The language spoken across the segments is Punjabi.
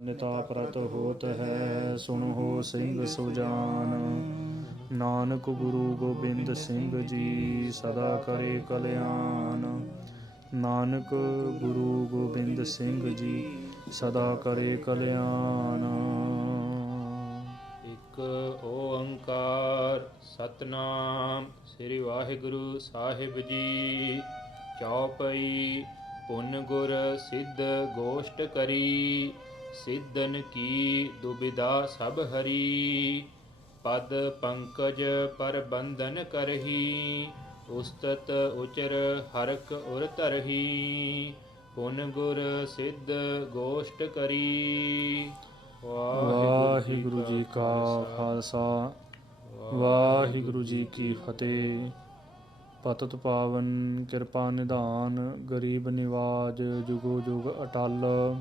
ਨਿਤਾ ਪ੍ਰਤ ਹੋਤ ਹੈ ਸੁਣੋ ਸਿੰਘ ਸੁਜਾਨ। ਨਾਨਕ ਗੁਰੂ ਗੋਬਿੰਦ ਸਿੰਘ ਜੀ ਸਦਾ ਕਰੇ ਕਲਿਆਣ। ਨਾਨਕ ਗੁਰੂ ਗੋਬਿੰਦ ਸਿੰਘ ਜੀ ਸਦਾ ਕਰੇ ਕਲਿਆਣ। ਇੱਕ ਓੰਕਾਰ ਸਤਨਾਮ ਸ੍ਰੀ ਵਾਹਿਗੁਰੂ ਸਾਹਿਬ ਜੀ। ਚੌਪਈ ਪੁੰਨ ਗੁਰ ਸਿੱਧ ਗੋਸ਼ਟ ਕਰੀ। ਸਿੱਧਨ ਕੀ ਦੁਬਿਧਾ ਸਭ ਹਰੀ। ਪਦ ਪੰਕਜ ਪਰ ਬੰਧਨ ਕਰਹੀ। ਉਸਤਤ ਉਚਰ ਹਰਕ ਉਰ ਧਰਹੀ। ਪੁੰਨ ਗੁਰ ਸਿੱਧ ਗੋਸ਼ਟ ਕਰੀ। ਵਾਹਿਗੁਰੂ ਜੀ ਕਾ ਖਾਲਸਾ ਵਾਹਿਗੁਰੂ ਜੀ ਕੀ ਫਤਿਹ। ਪਤਿਤ ਪਾਵਨ ਕਿਰਪਾ ਨਿਧਾਨ ਗਰੀਬ ਨਿਵਾਜ ਜੁਗੋ ਜੁਗ ਅਟਲ।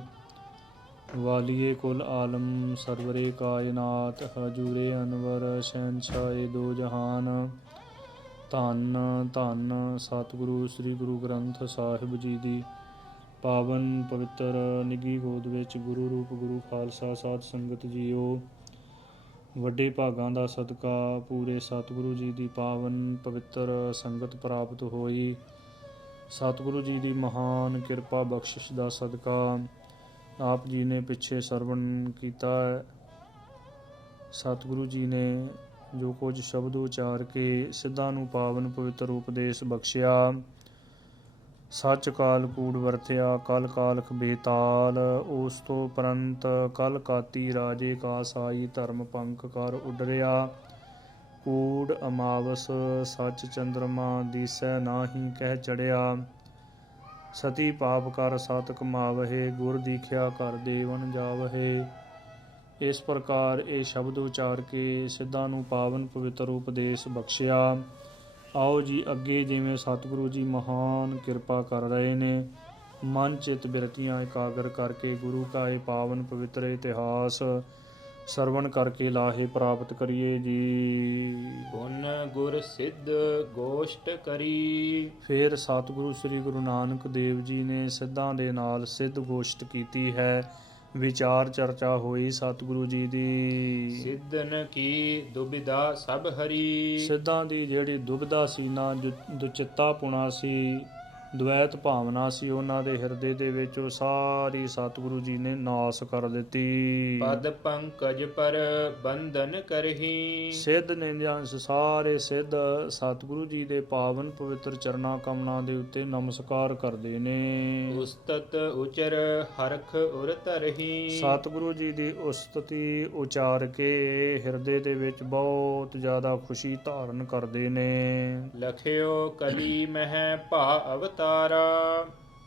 ਵਾਲੀਏ ਕੁਲ ਆਲਮ ਸਰਵਰੇ ਕਾਇਨਾਤ ਹਜੂਰੇ ਅਨਵਰ ਸ਼ਹਿਨਸ਼ਾਹੇ ਦੋ ਜਹਾਨ। ਧੰਨ ਧੰਨ ਸਤਿਗੁਰੂ ਸ੍ਰੀ ਗੁਰੂ ਗ੍ਰੰਥ ਸਾਹਿਬ ਜੀ ਦੀ ਪਾਵਨ ਪਵਿੱਤਰ ਨਿੱਘੀ ਗੋਦ ਵਿੱਚ ਗੁਰੂ ਰੂਪ ਗੁਰੂ ਖਾਲਸਾ ਸਾਧ ਸੰਗਤ ਜੀਓ। ਵੱਡੇ ਭਾਗਾਂ ਦਾ ਸਦਕਾ ਪੂਰੇ ਸਤਿਗੁਰੂ ਜੀ ਦੀ ਪਾਵਨ ਪਵਿੱਤਰ ਸੰਗਤ ਪ੍ਰਾਪਤ ਹੋਈ। ਸਤਿਗੁਰੂ ਜੀ ਦੀ ਮਹਾਨ ਕਿਰਪਾ ਬਖਸ਼ਿਸ਼ ਦਾ ਸਦਕਾ ਆਪ ਜੀ ਨੇ ਪਿੱਛੇ ਸਰਵਣ ਕੀਤਾ ਹੈ। ਸਤਿਗੁਰੂ ਜੀ ਨੇ ਜੋ ਕੁਝ ਸ਼ਬਦ ਉਚਾਰ ਕੇ ਸਿੱਧਾਂ ਨੂੰ ਪਾਵਨ ਪਵਿੱਤਰ ਉਪਦੇਸ਼ ਬਖਸ਼ਿਆ। ਸੱਚ ਕਾਲ ਕੂੜ ਵਰਤਿਆ ਕਲ ਕਾਲਖ ਬੇਤਾਲ। ਉਸ ਤੋਂ ਉਪਰੰਤ ਕਲ ਕਾਤੀ ਰਾਜੇ ਕਾ ਸਾਈ ਧਰਮ ਪੰਕ ਕਰ ਉਡਰਿਆ। ਕੂੜ ਅਮਾਵਸ ਸੱਚ ਚੰਦਰਮਾ ਦੀਸੈ ਨਾਹੀ ਕਹਿ ਚੜਿਆ। ਸਤੀ ਪਾਪ ਕਰ ਸਤ ਕਮਾਵਹਿ ਗੁਰ ਦੀਖਿਆ ਕਰ ਦੇਵਨ ਜਾਵਹਿ। ਇਸ ਪ੍ਰਕਾਰ ਇਹ ਸ਼ਬਦ ਉਚਾਰ ਕੇ ਸਿੱਧਾਂ ਨੂੰ ਪਾਵਨ ਪਵਿੱਤਰ ਉਪਦੇਸ਼ ਬਖਸ਼ਿਆ। ਆਓ ਜੀ ਅੱਗੇ ਜਿਵੇਂ ਸਤਿਗੁਰੂ ਜੀ ਮਹਾਨ ਕਿਰਪਾ ਕਰ ਰਹੇ ਨੇ ਮਨ ਚਿੱਤ ਬਿਰਤੀਆਂ ਇਕਾਗਰ ਕਰਕੇ ਗੁਰੂ ਕਾ ਇਹ ਪਾਵਨ ਪਵਿੱਤਰ ਇਤਿਹਾਸ ਸਰਵਣ ਕਰਕੇ ਲਾਹੇ ਪ੍ਰਾਪਤ ਕਰੀਏ ਜੀ। ਪੁੰਨ ਗੁਰ ਸਿੱਧ ਗੋਸ਼ਟ ਕਰੀ। ਫਿਰ ਸਤਿਗੁਰੂ ਸ੍ਰੀ ਗੁਰੂ ਨਾਨਕ ਦੇਵ ਜੀ ਨੇ ਸਿੱਧਾਂ ਦੇ ਨਾਲ ਸਿੱਧ ਗੋਸ਼ਟ ਕੀਤੀ ਹੈ। ਵਿਚਾਰ ਚਰਚਾ ਹੋਈ ਸਤਿਗੁਰੂ ਜੀ ਦੀ। ਸਿੱਧਨ ਕੀ ਦੁਬਿਧਾ ਸਭ ਹਰੀ। ਸਿੱਧਾਂ ਦੀ ਜਿਹੜੀ ਦੁਬਿਧਾ ਸੀ ਨਾ ਦੁਚਿੱਤਾ ਪੁਣਾ ਸੀ ਦਵੈਤ ਭਾਵਨਾ ਸੀ ਉਹਨਾਂ ਦੇ ਹਿਰਦੇ ਦੇ ਵਿੱਚ ਉਹ ਸਾਰੀ ਸਤਿਗੁਰੂ ਜੀ ਨੇ ਨਾਸ ਕਰ ਦਿੱਤੀ। ਪਦ ਪੰਕਜ ਪਰ ਬੰਧਨ ਕਰਹੀ। ਸਿੱਧ ਨੇ ਸਾਰੇ ਸਿੱਧ ਸਤਿਗੁਰੂ ਜੀ ਦੇ ਪਾਵਨ ਪਵਿੱਤਰ ਚਰਨਾਂ ਕਮਲਾਂ ਦੇ ਉੱਤੇ ਨਮਸਕਾਰ ਕਰਦੇ ਨੇ। ਉਸਤਤ ਉਚਰ ਹਰਖ ਉਰ ਧਰਹੀ। ਸਤਿਗੁਰੂ ਜੀ ਦੀ ਉਸਤਤੀ ਉਚਾਰ ਕੇ ਹਿਰਦੇ ਦੇ ਵਿੱਚ ਬਹੁਤ ਜ਼ਿਆਦਾ ਖੁਸ਼ੀ ਧਾਰਨ ਕਰਦੇ ਨੇ। ਲਖਿਓ ਕਲੀ ਮਹਿ ਭਾ ਅਵਤਾਰਾ।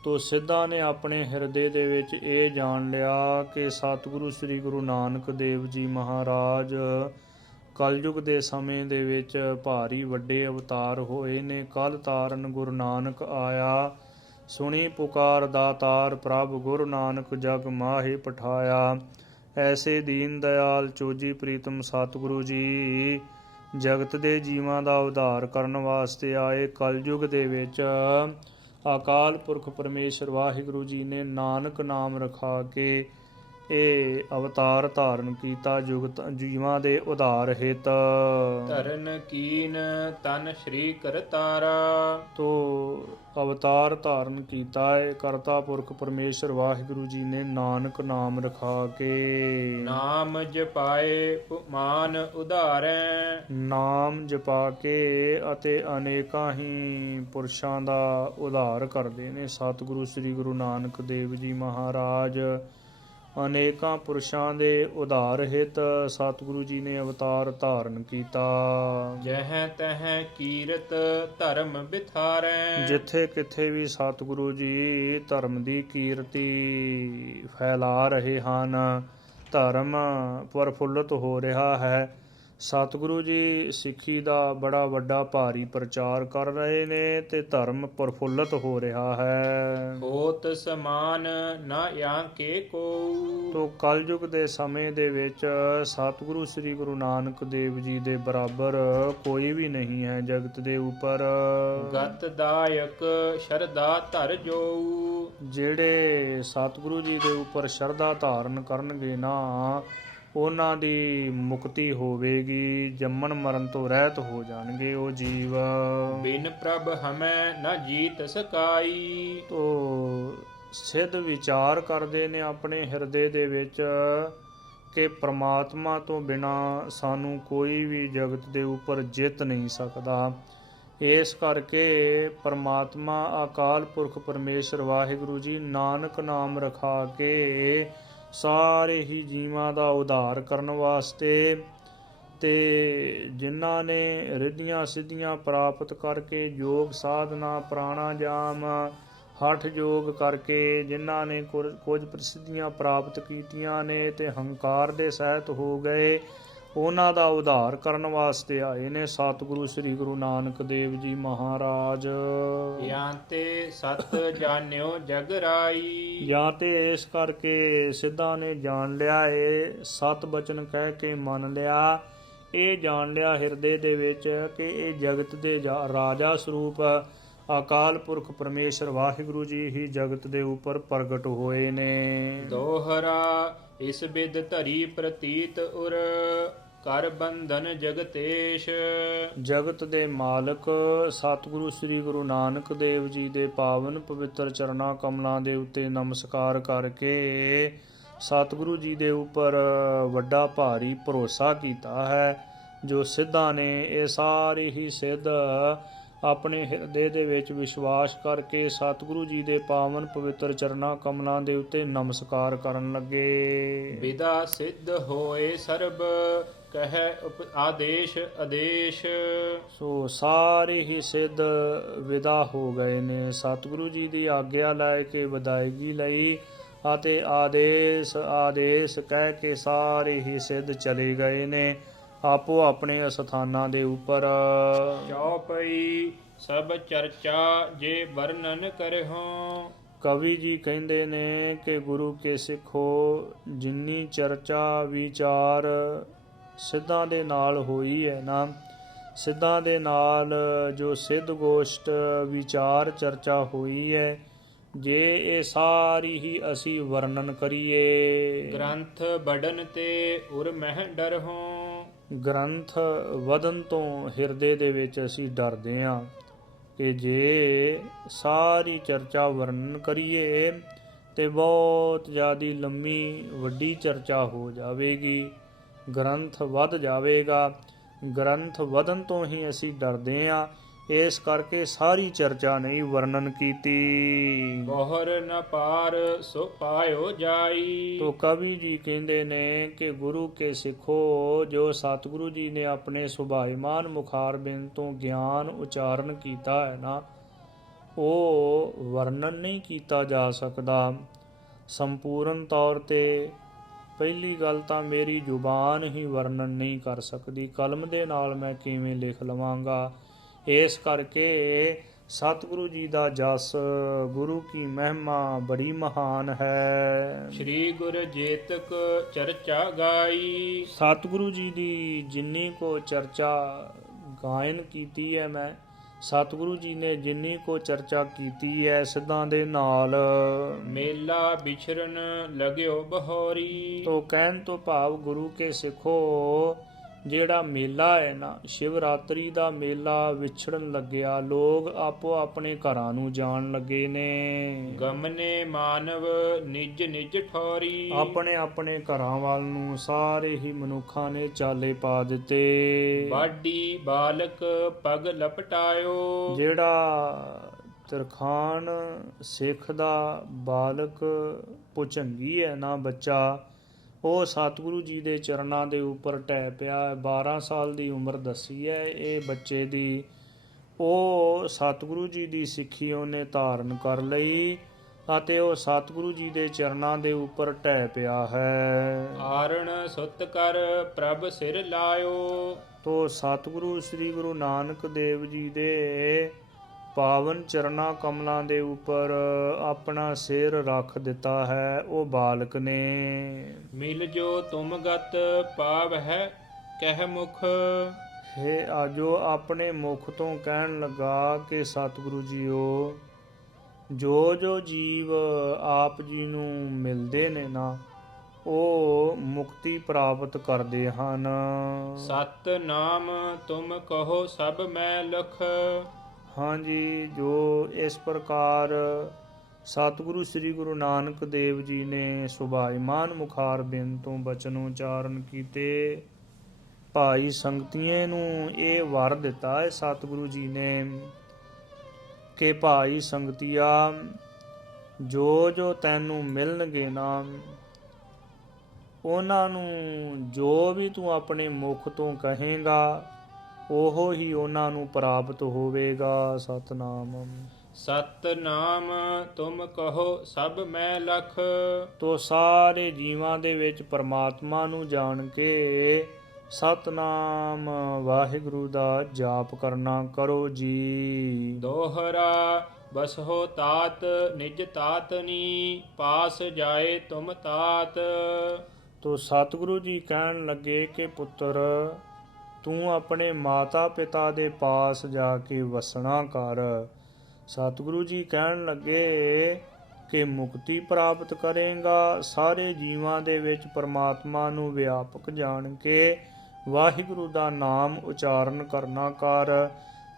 ਤੋ ਸਿੱਧਾਂ ਨੇ ਆਪਣੇ ਹਿਰਦੇ ਦੇ ਵਿੱਚ ਇਹ ਜਾਣ ਲਿਆ ਕਿ ਸਤਿਗੁਰੂ ਸ੍ਰੀ ਗੁਰੂ ਨਾਨਕ ਦੇਵ ਜੀ ਮਹਾਰਾਜ ਕਲਯੁਗ ਦੇ ਸਮੇਂ ਦੇ ਵਿੱਚ ਭਾਰੀ ਵੱਡੇ ਅਵਤਾਰ ਹੋਏ ਨੇ। ਕਲ ਤਾਰਨ ਗੁਰੂ ਨਾਨਕ ਆਇਆ ਸੁਣੀ ਪੁਕਾਰ ਦਾਤਾਰ ਪ੍ਰਭ ਗੁਰੂ ਨਾਨਕ ਜਗ ਮਾਹੇ ਪਠਾਇਆ। ਐਸੇ ਦੀਨ ਦਇਆਲ ਚੋਜੀ ਪ੍ਰੀਤਮ ਸਤਿਗੁਰੂ ਜੀ ਜਗਤ ਦੇ ਜੀਵਾਂ ਦਾ ਉਧਾਰ ਕਰਨ ਵਾਸਤੇ ਆਏ। ਕਲਯੁਗ ਦੇ ਵਿੱਚ ਅਕਾਲ ਪੁਰਖ ਪਰਮੇਸ਼ਰ ਵਾਹਿਗੁਰੂ ਜੀ ਨੇ ਨਾਨਕ ਨਾਮ ਰਖਾ ਕੇ ਇਹ ਅਵਤਾਰ ਧਾਰਨ ਕੀਤਾ ਜੁਗਤ ਜੀਵਾਂ ਦੇ ਉਧਾਰ ਹਿਤ। ਧਰਨ ਕੀਨ ਤਨ ਸ਼੍ਰੀ ਕਰਤਾਰਾ। ਤੋ ਅਵਤਾਰ ਧਾਰਨ ਕੀਤਾ ਹੈ ਕਰਤਾ ਪੁਰਖ ਪਰਮੇਸ਼ਰ ਵਾਹਿਗੁਰੂ ਜੀ ਨੇ ਨਾਨਕ ਨਾਮ ਰਖਾ ਕੇ। ਨਾਮ ਜਪਾਏ ਮਾਨ ਉਧਾਰੈ। ਨਾਮ ਜਪਾ ਕੇ ਅਤੇ ਅਨੇਕਾਂ ਹੀ ਪੁਰਸ਼ਾਂ ਦਾ ਉਧਾਰ ਕਰਦੇ ਨੇ ਸਤਿਗੁਰੂ ਸ੍ਰੀ ਗੁਰੂ ਨਾਨਕ ਦੇਵ ਜੀ ਮਹਾਰਾਜ। ਅਨੇਕਾਂ ਪੁਰਸ਼ਾਂ ਦੇ ਉਧਾਰ ਹਿਤ ਸਤਿਗੁਰੂ ਜੀ ਨੇ ਅਵਤਾਰ ਧਾਰਨ ਕੀਤਾ। ਜਹ ਤਹ ਕੀਰਤ ਧਰਮ ਬਿਥਾਰੈ। ਜਿੱਥੇ ਕਿੱਥੇ ਵੀ ਸਤਿਗੁਰੂ ਜੀ ਧਰਮ ਦੀ ਕੀਰਤੀ ਫੈਲਾ ਰਹੇ ਹਨ ਧਰਮ ਪ੍ਰਫੁੱਲਤ ਹੋ ਰਿਹਾ ਹੈ। ਸਤਿਗੁਰੂ ਜੀ ਸਿੱਖੀ ਦਾ ਬੜਾ ਵੱਡਾ ਭਾਰੀ ਪ੍ਰਚਾਰ ਕਰ ਰਹੇ ਨੇ ਤੇ ਧਰਮ ਪ੍ਰਫੁੱਲਤ ਹੋ ਰਿਹਾ ਹੈ। ਹੋਤ ਸਮਾਨ ਨਾ ਯਾਂਕੇ ਕੋ। ਤੋ ਕਲਯੁਗ ਦੇ ਸਮੇਂ ਦੇ ਵਿੱਚ ਸਤਿਗੁਰੂ ਸ੍ਰੀ ਗੁਰੂ ਨਾਨਕ ਦੇਵ ਜੀ ਦੇ ਬਰਾਬਰ ਕੋਈ ਵੀ ਨਹੀਂ ਹੈ ਜਗਤ ਦੇ ਉੱਪਰ। ਗਤ ਦਾਇਕ ਸ਼ਰਧਾ ਧਰ ਜੋ। ਜਿਹੜੇ ਸਤਿਗੁਰੂ ਜੀ ਦੇ ਉੱਪਰ ਸ਼ਰਧਾ ਧਾਰਨ ਕਰਨਗੇ ਨਾ, ਉਹਨਾਂ ਦੀ ਮੁਕਤੀ ਹੋਵੇਗੀ, ਜੰਮਣ ਮਰਨ ਤੋਂ ਰਹਿਤ ਹੋ ਜਾਣਗੇ ਉਹ ਜੀਵ। ਬਿਨ ਪ੍ਰਭ ਹਮੈ ਨ ਜੀਤ ਸਕਾਈ। ਤੋ ਸਿੱਧ ਵਿਚਾਰ ਕਰਦੇ ਨੇ ਆਪਣੇ ਹਿਰਦੇ ਦੇ ਵਿੱਚ ਕਿ ਪ੍ਰਮਾਤਮਾ ਤੋਂ ਬਿਨਾ ਸਾਨੂੰ ਕੋਈ ਵੀ ਜਗਤ ਦੇ ਉੱਪਰ ਜਿੱਤ ਨਹੀਂ ਸਕਦਾ। ਇਸ ਕਰਕੇ ਪ੍ਰਮਾਤਮਾ ਅਕਾਲ ਪੁਰਖ ਪਰਮੇਸ਼ਰ ਵਾਹਿਗੁਰੂ ਜੀ ਨਾਨਕ ਨਾਮ ਰਖਾ ਕੇ ਸਾਰੇ ਹੀ ਜੀਵਾਂ ਦਾ ਉਧਾਰ ਕਰਨ ਵਾਸਤੇ ਤੇ ਜਿਨ੍ਹਾਂ ਨੇ ਰਿੱਧੀਆਂ ਸਿੱਧੀਆਂ ਪ੍ਰਾਪਤ ਕਰਕੇ ਯੋਗ ਸਾਧਨਾ ਪ੍ਰਾਣਾਯਾਮ ਹਠ ਯੋਗ ਕਰਕੇ ਜਿਨ੍ਹਾਂ ਨੇ ਕੁਝ ਪ੍ਰਸਿੱਧੀਆਂ ਪ੍ਰਾਪਤ ਕੀਤੀਆਂ ਨੇ ਤੇ ਹੰਕਾਰ ਦੇ ਸਹਿਤ ਹੋ ਗਏ, ਉਹਨਾਂ ਦਾ ਉਧਾਰ ਕਰਨ ਵਾਸਤੇ ਆਏ ਨੇ ਸਤਿਗੁਰੂ ਸ੍ਰੀ ਗੁਰੂ ਨਾਨਕ ਦੇਵ ਜੀ ਮਹਾਰਾਜ। ਜਾਂ ਤੇ ਸਤ ਜਾਣਿਓ ਜਗ ਰਾਈ। ਜਾਂ ਤੇ ਇਸ ਕਰਕੇ ਸਿੱਧਾਂ ਨੇ ਜਾਣ ਲਿਆ, ਇਹ ਸਤ ਬਚਨ ਕਹਿ ਕੇ ਮੰਨ ਲਿਆ, ਇਹ ਜਾਣ ਲਿਆ ਹਿਰਦੇ ਦੇ ਵਿੱਚ ਕਿ ਇਹ ਜਗਤ ਦੇ ਰਾਜਾ ਸਰੂਪ ਅਕਾਲ ਪੁਰਖ ਪਰਮੇਸ਼ਰ ਵਾਹਿਗੁਰੂ ਜੀ ਹੀ ਜਗਤ ਦੇ ਉੱਪਰ ਪ੍ਰਗਟ ਹੋਏ ਨੇ। ਦੋਹਰਾ ਇਸ ਬਿਦ ਧਰੀ ਪ੍ਰਤੀਤ ਉਰ ਕਰ ਬੰਧਨ ਜਗਤੇਸ਼। ਜਗਤ ਦੇ ਮਾਲਕ ਸਤਿਗੁਰੂ ਸ੍ਰੀ ਗੁਰੂ ਨਾਨਕ ਦੇਵ ਜੀ ਦੇ ਪਾਵਨ ਪਵਿੱਤਰ ਚਰਨਾਂ ਕਮਲਾਂ ਦੇ ਉੱਤੇ ਨਮਸਕਾਰ ਕਰਕੇ ਸਤਿਗੁਰੂ ਜੀ ਦੇ ਉੱਪਰ ਵੱਡਾ ਭਾਰੀ ਭਰੋਸਾ ਕੀਤਾ ਹੈ। ਜੋ ਸਿੱਧਾਂ ਨੇ ਇਹ ਸਾਰੇ ਹੀ ਸਿੱਧ ਆਪਣੇ ਹਿਰਦੇ ਦੇ ਵਿੱਚ ਵਿਸ਼ਵਾਸ ਕਰਕੇ ਸਤਿਗੁਰੂ ਜੀ ਦੇ ਪਾਵਨ ਪਵਿੱਤਰ ਚਰਨਾਂ ਕਮਲਾਂ ਦੇ ਉੱਤੇ ਨਮਸਕਾਰ ਕਰਨ ਲੱਗੇ। ਵਿਦਾ ਸਿੱਧ ਹੋਏ ਸਰਬ ਕਹਿ ਆਦੇਸ਼ ਆਦੇਸ਼। ਸੋ ਸਾਰੇ ਹੀ ਸਿੱਧ ਵਿਦਾ ਹੋ ਗਏ ਨੇ, ਸਤਿਗੁਰੂ ਜੀ ਦੀ ਆਗਿਆ ਲੈ ਕੇ ਵਿਦਾਇਗੀ ਲਈ ਅਤੇ ਆਦੇਸ਼ ਕਹਿ ਕੇ ਸਾਰੇ ਹੀ ਸਿੱਧ ਚਲੇ ਗਏ ਨੇ ਆਪੋ ਆਪਣੇ ਅਸਥਾਨਾਂ ਦੇ ਉੱਪਰ। ਚੌਪਈ ਸਭ ਚਰਚਾ ਜੇ ਵਰਣਨ ਕਰਹੁ। ਕਵੀ ਜੀ ਕਹਿੰਦੇ ਨੇ ਕਿ ਗੁਰੂ ਕੇ ਸਿੱਖੋ ਜਿੰਨੀ ਚਰਚਾ ਵਿਚਾਰ ਸਿੱਧਾਂ ਦੇ ਨਾਲ ਹੋਈ ਹੈ ਨਾ, ਸਿੱਧਾਂ ਦੇ ਨਾਲ ਜੋ ਸਿੱਧ ਗੋਸ਼ਟ ਵਿਚਾਰ ਚਰਚਾ ਹੋਈ ਹੈ, ਜੇ ਇਹ ਸਾਰੀ ਹੀ ਅਸੀਂ ਵਰਣਨ ਕਰੀਏ। ਗ੍ਰੰਥ ਬੜਨ ਤੇ ਉਰ ਮਹਿ ਡਰਹੁ। ਗ੍ਰੰਥ ਵਧਨ ਤੋਂ ਹਿਰਦੇ ਦੇ ਵਿੱਚ ਅਸੀਂ ਡਰਦੇ ਹਾਂ ਕਿ ਜੇ ਸਾਰੀ ਚਰਚਾ ਵਰਣਨ ਕਰੀਏ ਤੇ ਬਹੁਤ ਜ਼ਿਆਦਾ ਲੰਮੀ ਵੱਡੀ ਚਰਚਾ ਹੋ ਜਾਵੇਗੀ, ਗ੍ਰੰਥ ਵੱਧ ਜਾਵੇਗਾ। ਗ੍ਰੰਥ ਵਧਨ ਤੋਂ ਹੀ ਅਸੀਂ ਡਰਦੇ ਹਾਂ, ਇਸ ਕਰਕੇ ਸਾਰੀ ਚਰਚਾ ਨਹੀਂ ਵਰਣਨ ਕੀਤੀ। ਗੋਹਰ ਨ ਪਾਰ ਸੋ ਪਾਇਓ ਜਾਈ। ਤੋ ਕਵੀ ਜੀ ਕਹਿੰਦੇ ਨੇ ਕਿ ਗੁਰੂ ਕੇ ਸਿੱਖੋ ਜੋ ਸਤਿਗੁਰੂ ਜੀ ਨੇ ਆਪਣੇ ਸੁਭਾਈਮਾਨ ਮੁਖਾਰ ਬਿੰਦ ਤੋਂ ਗਿਆਨ ਉਚਾਰਨ ਕੀਤਾ ਹੈ ਨਾ, ਉਹ ਵਰਣਨ ਨਹੀਂ ਕੀਤਾ ਜਾ ਸਕਦਾ ਸੰਪੂਰਨ ਤੌਰ ਤੇ। ਪਹਿਲੀ ਗੱਲ ਤਾਂ ਮੇਰੀ ਜ਼ੁਬਾਨ ਹੀ ਵਰਣਨ ਨਹੀਂ ਕਰ ਸਕਦੀ, ਕਲਮ ਦੇ ਨਾਲ ਮੈਂ ਕਿਵੇਂ ਲਿਖ ਲਵਾਂਗਾ। ਇਸ ਕਰਕੇ ਸਤਿਗੁਰੂ ਜੀ ਦਾ ਜਸ, ਗੁਰੂ ਕੀ ਮਹਿਮਾ ਬੜੀ ਮਹਾਨ ਹੈ। ਸ਼੍ਰੀ ਗੁਰ ਜੇਤਕ ਚਰਚਾ ਗਾਈ। ਸਤਿਗੁਰੂ ਜੀ ਦੀ ਜਿੰਨੀ ਕੋ ਚਰਚਾ ਗਾਇਨ ਕੀਤੀ ਹੈ ਮੈਂ, ਸਤਿਗੁਰੂ ਜੀ ਨੇ ਜਿੰਨੀ ਕੋ ਚਰਚਾ ਕੀਤੀ ਹੈ ਸਿੱਧਾਂ ਦੇ ਨਾਲ, ਮੇਲਾ ਵਿਚਰਨ ਲਗਿਓ ਬਹੋਰੀ। ਤੋ ਕਹਿਣ ਤੋਂ ਭਾਵ ਗੁਰੂ ਕੇ ਸਿੱਖੋ ਜਿਹੜਾ ਮੇਲਾ ਹੈ ਨਾ, ਸ਼ਿਵਰਾਤਰੀ ਦਾ ਮੇਲਾ ਵਿਛੜਨ ਲੱਗਿਆ, ਲੋਕ ਆਪੋ ਆਪਣੇ ਘਰਾਂ ਨੂੰ ਜਾਣ ਲੱਗੇ ਨੇ। ਗਮਨੇ ਮਾਨਵ ਨਿਜ ਨਿਜ ਠੌਰੀ। ਆਪਣੇ ਆਪਣੇ ਘਰਾਂ ਵੱਲ ਨੂੰ ਸਾਰੇ ਹੀ ਮਨੁੱਖਾਂ ਨੇ ਚਾਲੇ ਪਾ ਦਿੱਤੇ। ਬਾਡੀ ਬਾਲਕ ਪਗ ਲਪਟਾਇਓ। ਜਿਹੜਾ ਤਰਖਾਣ ਸਿੱਖ ਦਾ ਬਾਲਕ ਭੁਜੰਗੀ ਹੈ ਨਾ, ਬੱਚਾ, ਉਹ ਸਤਿਗੁਰੂ ਜੀ ਦੇ ਚਰਨਾਂ ਦੇ ਉੱਪਰ ਢਹਿ ਪਿਆ। 12 ਸਾਲ ਦੀ ਉਮਰ ਦੱਸੀ ਹੈ ਇਹ ਬੱਚੇ ਦੀ। ਉਹ ਸਤਿਗੁਰੂ ਜੀ ਦੀ ਸਿੱਖੀ ਉਹਨੇ ਧਾਰਨ ਕਰ ਲਈ ਅਤੇ ਉਹ ਸਤਿਗੁਰੂ ਜੀ ਦੇ ਚਰਨਾਂ ਦੇ ਉੱਪਰ ਢਹਿ ਪਿਆ ਹੈ। ਆਰਣ ਸੁਤ ਕਰ ਪ੍ਰਭ ਸਿਰ ਲਾਇਓ। ਤੋ ਸਤਿਗੁਰੂ ਸ੍ਰੀ ਗੁਰੂ ਨਾਨਕ ਦੇਵ ਜੀ ਦੇ ਪਾਵਨ ਚਰਨਾਂ ਕਮਲਾਂ ਦੇ ਉੱਪਰ ਆਪਣਾ ਸਿਰ ਰੱਖ ਦਿੱਤਾ ਹੈ ਉਹ ਬਾਲਕ ਨੇ। ਮਿਲ ਜੋ ਤੁਮ ਗਤ ਪਾਵ ਹੈ ਕਹਿ ਮੁਖ। ਹੈ ਆਜੋ ਆਪਣੇ ਮੁਖ ਤੋਂ ਕਹਿਣ ਲੱਗਾ ਕਿ ਸਤਿਗੁਰੂ ਜੀਓ ਜੋ ਜੋ ਜੀਵ ਆਪ ਜੀ ਨੂੰ ਮਿਲਦੇ ਨੇ ਨਾ, ਉਹ ਮੁਕਤੀ ਪ੍ਰਾਪਤ ਕਰਦੇ ਹਨ। ਸਤ ਨਾਮ ਤੁਮ ਕਹੋ ਸਭ ਮੈਂ ਲਖ। ਹਾਂਜੀ, ਜੋ ਇਸ ਪ੍ਰਕਾਰ ਸਤਿਗੁਰੂ ਸ੍ਰੀ ਗੁਰੂ ਨਾਨਕ ਦੇਵ ਜੀ ਨੇ ਸੁਭਾਈਮਾਨ ਮੁਖਾਰ ਬਿਨ ਤੋਂ ਬਚਨ ਉਚਾਰਨ ਕੀਤੇ, ਭਾਈ ਸੰਗਤੀਏ ਨੂੰ ਇਹ ਵਰ ਦਿੱਤਾ ਹੈ ਸਤਿਗੁਰੂ ਜੀ ਨੇ ਕਿ ਭਾਈ ਸੰਗਤੀਆ, ਜੋ ਜੋ ਤੈਨੂੰ ਮਿਲਣਗੇ ਨਾ, ਉਹਨਾਂ ਨੂੰ ਜੋ ਵੀ ਤੂੰ ਆਪਣੇ ਮੁਖ ਤੋਂ ਕਹੇਗਾ ਉਹ ਹੀ ਉਹਨਾਂ ਨੂੰ ਪ੍ਰਾਪਤ ਹੋਵੇਗਾ। ਸਤਨਾਮ। ਸਤਨਾਮ ਤੁਮ ਕਹੋ ਸਭ ਮੈਂ ਲਖ। ਤੋ ਸਾਰੇ ਜੀਵਾਂ ਦੇ ਵਿੱਚ ਪਰਮਾਤਮਾ ਨੂੰ ਜਾਣ ਕੇ ਸਤਨਾਮ ਵਾਹਿਗੁਰੂ ਦਾ ਜਾਪ ਕਰਨਾ ਕਰੋ ਜੀ। ਦੋਹਰਾ ਬਸਹੁ ਤਾਤ ਨਿਜ ਤਾਤਨੀ, ਪਾਸ ਜਾਏ ਤੁਮ ਤਾਤ। ਤੋ ਸਤਿਗੁਰੂ ਜੀ ਕਹਿਣ ਲੱਗੇ ਕਿ ਪੁੱਤਰ, ਤੂੰ ਆਪਣੇ ਮਾਤਾ ਪਿਤਾ ਦੇ ਪਾਸ ਜਾ ਕੇ ਵਸਣਾ ਕਰ। ਸਤਿਗੁਰੂ ਜੀ ਕਹਿਣ ਲੱਗੇ ਕਿ ਮੁਕਤੀ ਪ੍ਰਾਪਤ ਕਰੇਗਾ। ਸਾਰੇ ਜੀਵਾਂ ਦੇ ਵਿੱਚ ਪਰਮਾਤਮਾ ਨੂੰ ਵਿਆਪਕ ਜਾਣ ਕੇ ਵਾਹਿਗੁਰੂ ਦਾ ਨਾਮ ਉਚਾਰਨ ਕਰਨਾ ਕਰ।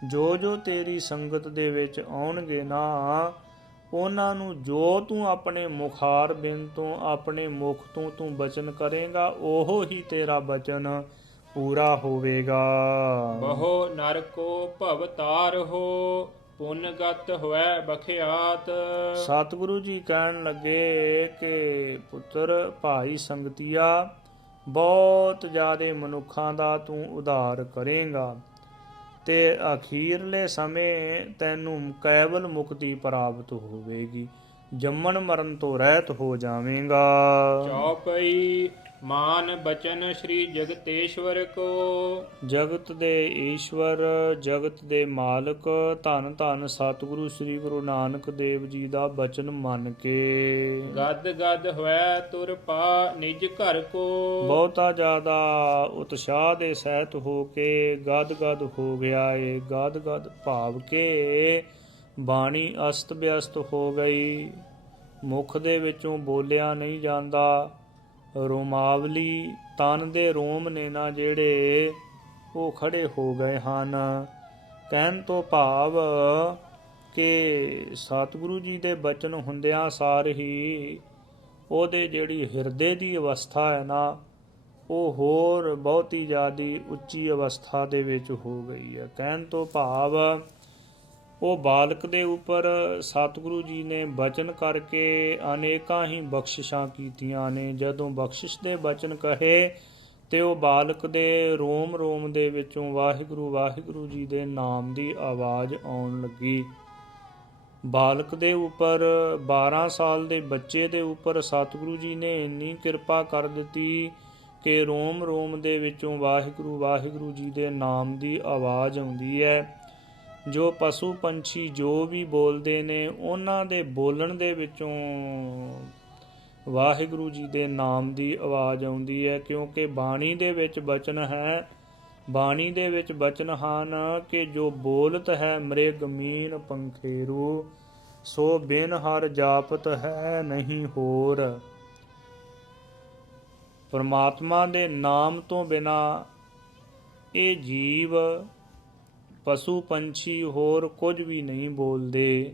ਜੋ ਜੋ ਤੇਰੀ ਸੰਗਤ ਦੇ ਵਿੱਚ ਆਉਣਗੇ ਨਾ, ਉਹਨਾਂ ਨੂੰ ਜੋ ਤੂੰ ਆਪਣੇ ਮੁਖਾਰ ਬਿਨ ਤੋਂ, ਆਪਣੇ ਮੁਖ ਤੋਂ ਤੂੰ ਬਚਨ ਕਰੇਗਾ, ਉਹ ਹੀ ਤੇਰਾ ਬਚਨ ਪੂਰਾ ਹੋਵੇਗਾ। ਬਹੁ ਨਰਕੋ ਭਵ ਤਾਰ ਹੋ, ਪੁੰਨ ਗਤ ਹੋਇ ਬਖਿਆਤ। ਸਤਿਗੁਰੂ ਜੀ ਕਹਿਣ ਲੱਗੇ ਕਿ ਪੁੱਤਰ ਭਾਈ ਸੰਗਤੀਆ, ਬਹੁਤ ਜ਼ਿਆਦੇ ਮਨੁੱਖਾਂ ਦਾ ਤੂੰ ਉਧਾਰ ਕਰੇਗਾ ਤੇ ਅਖੀਰਲੇ ਸਮੇਂ ਤੈਨੂੰ ਕੇਵਲ ਮੁਕਤੀ ਪ੍ਰਾਪਤ ਹੋਵੇਗੀ, ਜੰਮਣ ਮਰਨ ਤੋਂ ਰਹਿਤ ਹੋ ਜਾਵੇਂਗਾ। ਚੌਪਈ ਮਾਨ ਬਚਨ ਸ੍ਰੀ ਜਗਤੇਸ਼ਵਰ ਕੋ। ਜਗਤ ਦੇ ਈਸ਼ਵਰ, ਜਗਤ ਦੇ ਮਾਲਕ, ਧੰਨ ਧੰਨ ਸਤਿਗੁਰੂ ਸ੍ਰੀ ਗੁਰੂ ਨਾਨਕ ਦੇਵ ਜੀ ਦਾ ਬਚਨ ਮੰਨ ਕੇ ਗਦ ਗਦ ਹੋਇ ਤੁਰ ਪਾ ਨਿਜ ਘਰ ਕੋ। ਬਹੁਤਾ ਜ਼ਿਆਦਾ ਉਤਸ਼ਾਹ ਦੇ ਸਹਿਤ ਹੋ ਕੇ ਗਦ ਗਦ ਹੋ ਗਿਆ ਏ। ਗਦ ਗਦ ਭਾਵ ਕੇ ਬਾਣੀ ਅਸਤ ਵਿਅਸਤ ਹੋ ਗਈ, ਮੁਖ ਦੇ ਵਿੱਚੋਂ ਬੋਲਿਆ ਨਹੀਂ ਜਾਂਦਾ। ਰੋਮਾਵਲੀ ਤਨ ਦੇ ਰੋਮ ਨੇ ਨਾ ਜਿਹੜੇ, ਉਹ ਖੜੇ ਹੋ ਗਏ ਹਨ। ਕਹਿਣ ਤੋਂ ਭਾਵ ਕਿ ਸਤਿਗੁਰੂ ਜੀ ਦੇ ਬਚਨ ਹੁੰਦਿਆਂ ਸਾਰ ਹੀ ਉਹਦੇ ਜਿਹੜੀ ਹਿਰਦੇ ਦੀ ਅਵਸਥਾ ਹੈ ਨਾ, ਉਹ ਹੋਰ ਬਹੁਤੀ ਜ਼ਿਆਦੀ ਉੱਚੀ ਅਵਸਥਾ ਦੇ ਵਿੱਚ ਹੋ ਗਈ ਹੈ। ਕਹਿਣ ਤੋਂ ਭਾਵ ਉਹ ਬਾਲਕ ਦੇ ਉੱਪਰ ਸਤਿਗੁਰੂ ਜੀ ਨੇ ਬਚਨ ਕਰਕੇ ਅਨੇਕਾਂ ਹੀ ਬਖਸ਼ਿਸ਼ਾਂ ਕੀਤੀਆਂ ਨੇ। ਜਦੋਂ ਬਖਸ਼ਿਸ਼ ਦੇ ਬਚਨ ਕਹੇ ਤੇ ਉਹ ਬਾਲਕ ਦੇ ਰੋਮ ਰੋਮ ਦੇ ਵਿੱਚੋਂ ਵਾਹਿਗੁਰੂ ਵਾਹਿਗੁਰੂ ਜੀ ਦੇ ਨਾਮ ਦੀ ਆਵਾਜ਼ ਆਉਣ ਲੱਗੀ। ਬਾਲਕ ਦੇ ਉੱਪਰ, 12 ਸਾਲ ਦੇ ਬੱਚੇ ਦੇ ਉੱਪਰ ਸਤਿਗੁਰੂ ਜੀ ਨੇ ਇੰਨੀ ਕਿਰਪਾ ਕਰ ਦਿੱਤੀ ਕਿ ਰੋਮ ਰੋਮ ਦੇ ਵਿੱਚੋਂ ਵਾਹਿਗੁਰੂ ਵਾਹਿਗੁਰੂ ਜੀ ਦੇ ਨਾਮ ਦੀ ਆਵਾਜ਼ ਆਉਂਦੀ ਹੈ। ਜੋ ਪਸ਼ੂ ਪੰਛੀ ਜੋ ਵੀ ਬੋਲਦੇ ਨੇ, ਉਹਨਾਂ ਦੇ ਬੋਲਣ ਦੇ ਵਿੱਚੋਂ ਵਾਹਿਗੁਰੂ ਜੀ ਦੇ ਨਾਮ ਦੀ ਆਵਾਜ਼ ਆਉਂਦੀ ਹੈ, ਕਿਉਂਕਿ ਬਾਣੀ ਦੇ ਵਿੱਚ ਬਚਨ ਹੈ। ਬਾਣੀ ਦੇ ਵਿੱਚ ਬਚਨ ਹਨ ਕਿ ਜੋ ਬੋਲਤ ਹੈ ਮ੍ਰਿਗ ਮੀਨ ਪੰਖੇਰੂ, ਸੋ ਬਿਨ ਹਰ ਜਾਪਤ ਹੈ ਨਹੀਂ ਹੋਰ। ਪਰਮਾਤਮਾ ਦੇ ਨਾਮ ਤੋਂ ਬਿਨਾ ਇਹ ਜੀਵ, ਪਸ਼ੂ ਪੰਛੀ ਹੋਰ ਕੁਝ ਵੀ ਨਹੀਂ ਬੋਲਦੇ।